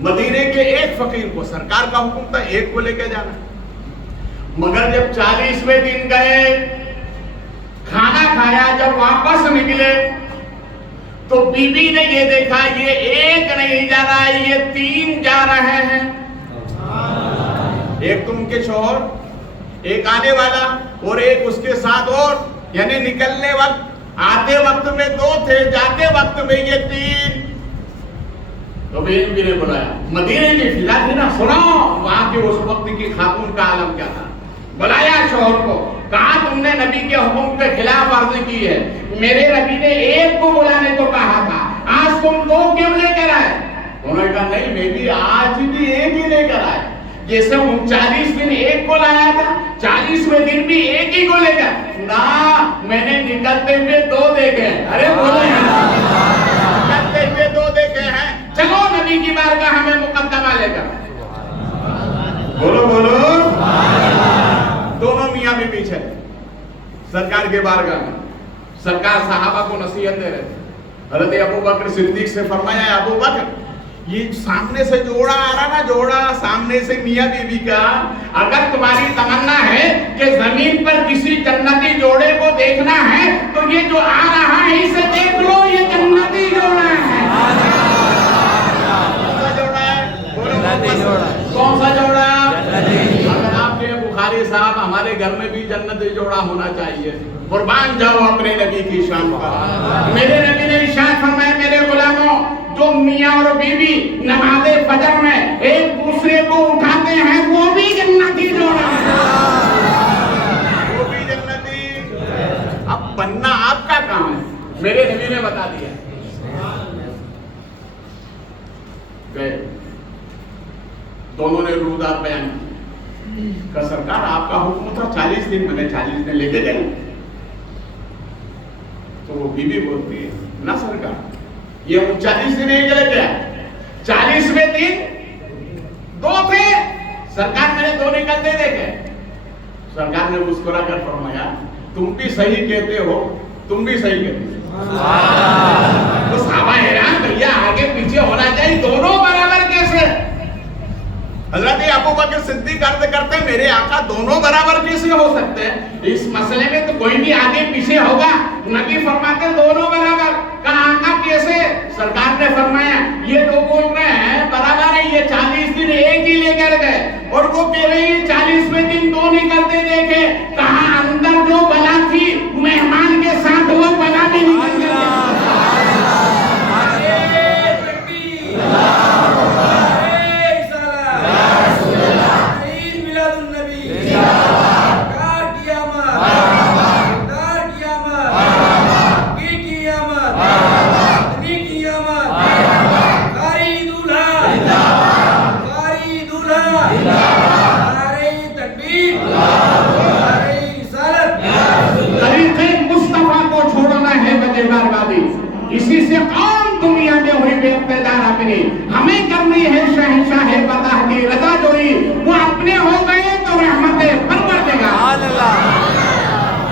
مدینے کے ایک فقیر کو. سرکار کا حکم تھا ایک کو لے کے جانا. مگر جب 40ویں دن گئے, کھانا کھایا, جب واپس نکلے تو بی بی نے یہ دیکھا یہ ایک نہیں جا رہا ہے, یہ 3 جا رہے ہیں. ایک تو ان کے شوہر, ایک آنے والا اور ایک اس کے ساتھ اور, یعنی نکلنے وقت, آتے وقت میں 2 تھے, جاتے وقت میں یہ 3. تو بہن بھی نے بلایا, مدینے کی فضا تھی نا, سناؤ وہاں کے اس وقت کی خاتون کا عالم کیا تھا. بلایا شوہر کو, کہا تم نے نبی کے حکم کے خلاف ورزی کی ہے, میرے نبی نے ایک کو بلانے کو کہا تھا, آج تم 2 کیوں لے کر آئے؟ انہوں نے کہا نہیں میں بھی آج بھی ایک ہی لے کر آئے. جیسے 39 دن ایک کو لایا تھا, 40ویں دن بھی ایک ہی کو لے کر. نہ, میں نے نکلتے ہوئے 2 دیکھے. ارے بولے نکلتے ہوئے 2 دیکھے ہیں. چلو نبی کی بارگاہ ہمیں مقدمہ لے کر. بولو بولو. دونوں میاں بیوی چلے سرکار کے بارگاہ میں. سرکار صحابہ کو نصیحت دے رہے تھے. حضرت ابو بکر صدیق سے فرمایا ابو بکر یہ سامنے سے جوڑا آ رہا نا، جوڑا سامنے سے میاں بیوی کا، اگر تمہاری تمنا ہے کہ زمین پر کسی جنتی جوڑے کو دیکھنا ہے تو یہ جو آ رہا ہے اسے دیکھ لو، یہ جنتی جوڑا ہے۔ کون سا جوڑا؟ اگر آپ کے بخاری صاحب ہمارے گھر میں بھی جنتی جوڑا ہونا چاہیے۔ قربان جاؤ اپنے نبی کی شان پر۔ میرے نبی نے ارشاد فرمایا میرے غلاموں، جو میاں اور بیوی نماز فجر میں ایک دوسرے کو اٹھاتے ہیں وہ بھی جنتی جوڑا ہے، وہ بھی جنتی۔ اب بننا آپ کا کام ہے، میرے نبی نے بتا دیا۔ گئے دونوں نے رودات بیان کہ سرکار آپ کا حکم تھا 40 دن، میں نے 40 دن لے کے گئے۔ تو وہ بیوی بولتی ہے نہ سرکار یہ 39 دن ایک لے گیا، 40ویں دن 2 تھے سرکار، میں نے 2 نکلتے دیکھے۔ سرکار نے مسکرا کر فرمایا تم بھی صحیح کہتے ہو، تم بھی صحیح کہتے ہو۔ تو صحابہ حیران، بھیا آگے پیچھے ہونا چاہیے، دونوں برابر کیسے؟ حضرت ابو بکر صدیق عرض کرتے ہیں میرے آقا دونوں برابر کیسے ہو سکتے ہیں؟ اس مسئلے میں تو کوئی بھی آگے پیچھے ہوگا۔ نبی فرماتے دونوں برابر۔ کہا آقا کیسے؟ سرکار نے فرمایا یہ جو بول رہے ہیں برابر ہے، یہ 40 دن ایک ہی لے کر گئے، اور وہ کہہ رہے ہیں 40ویں دن 2 نکلتے دیکھے۔ کہا اندر جو بلا تھی مہمان کے ساتھ وہ بلا بھی نکل گئی۔ اسی سے قوم دنیا میں ہوئی بے اقتدار اپنی، ہمیں کرنی ہے شہنشاہ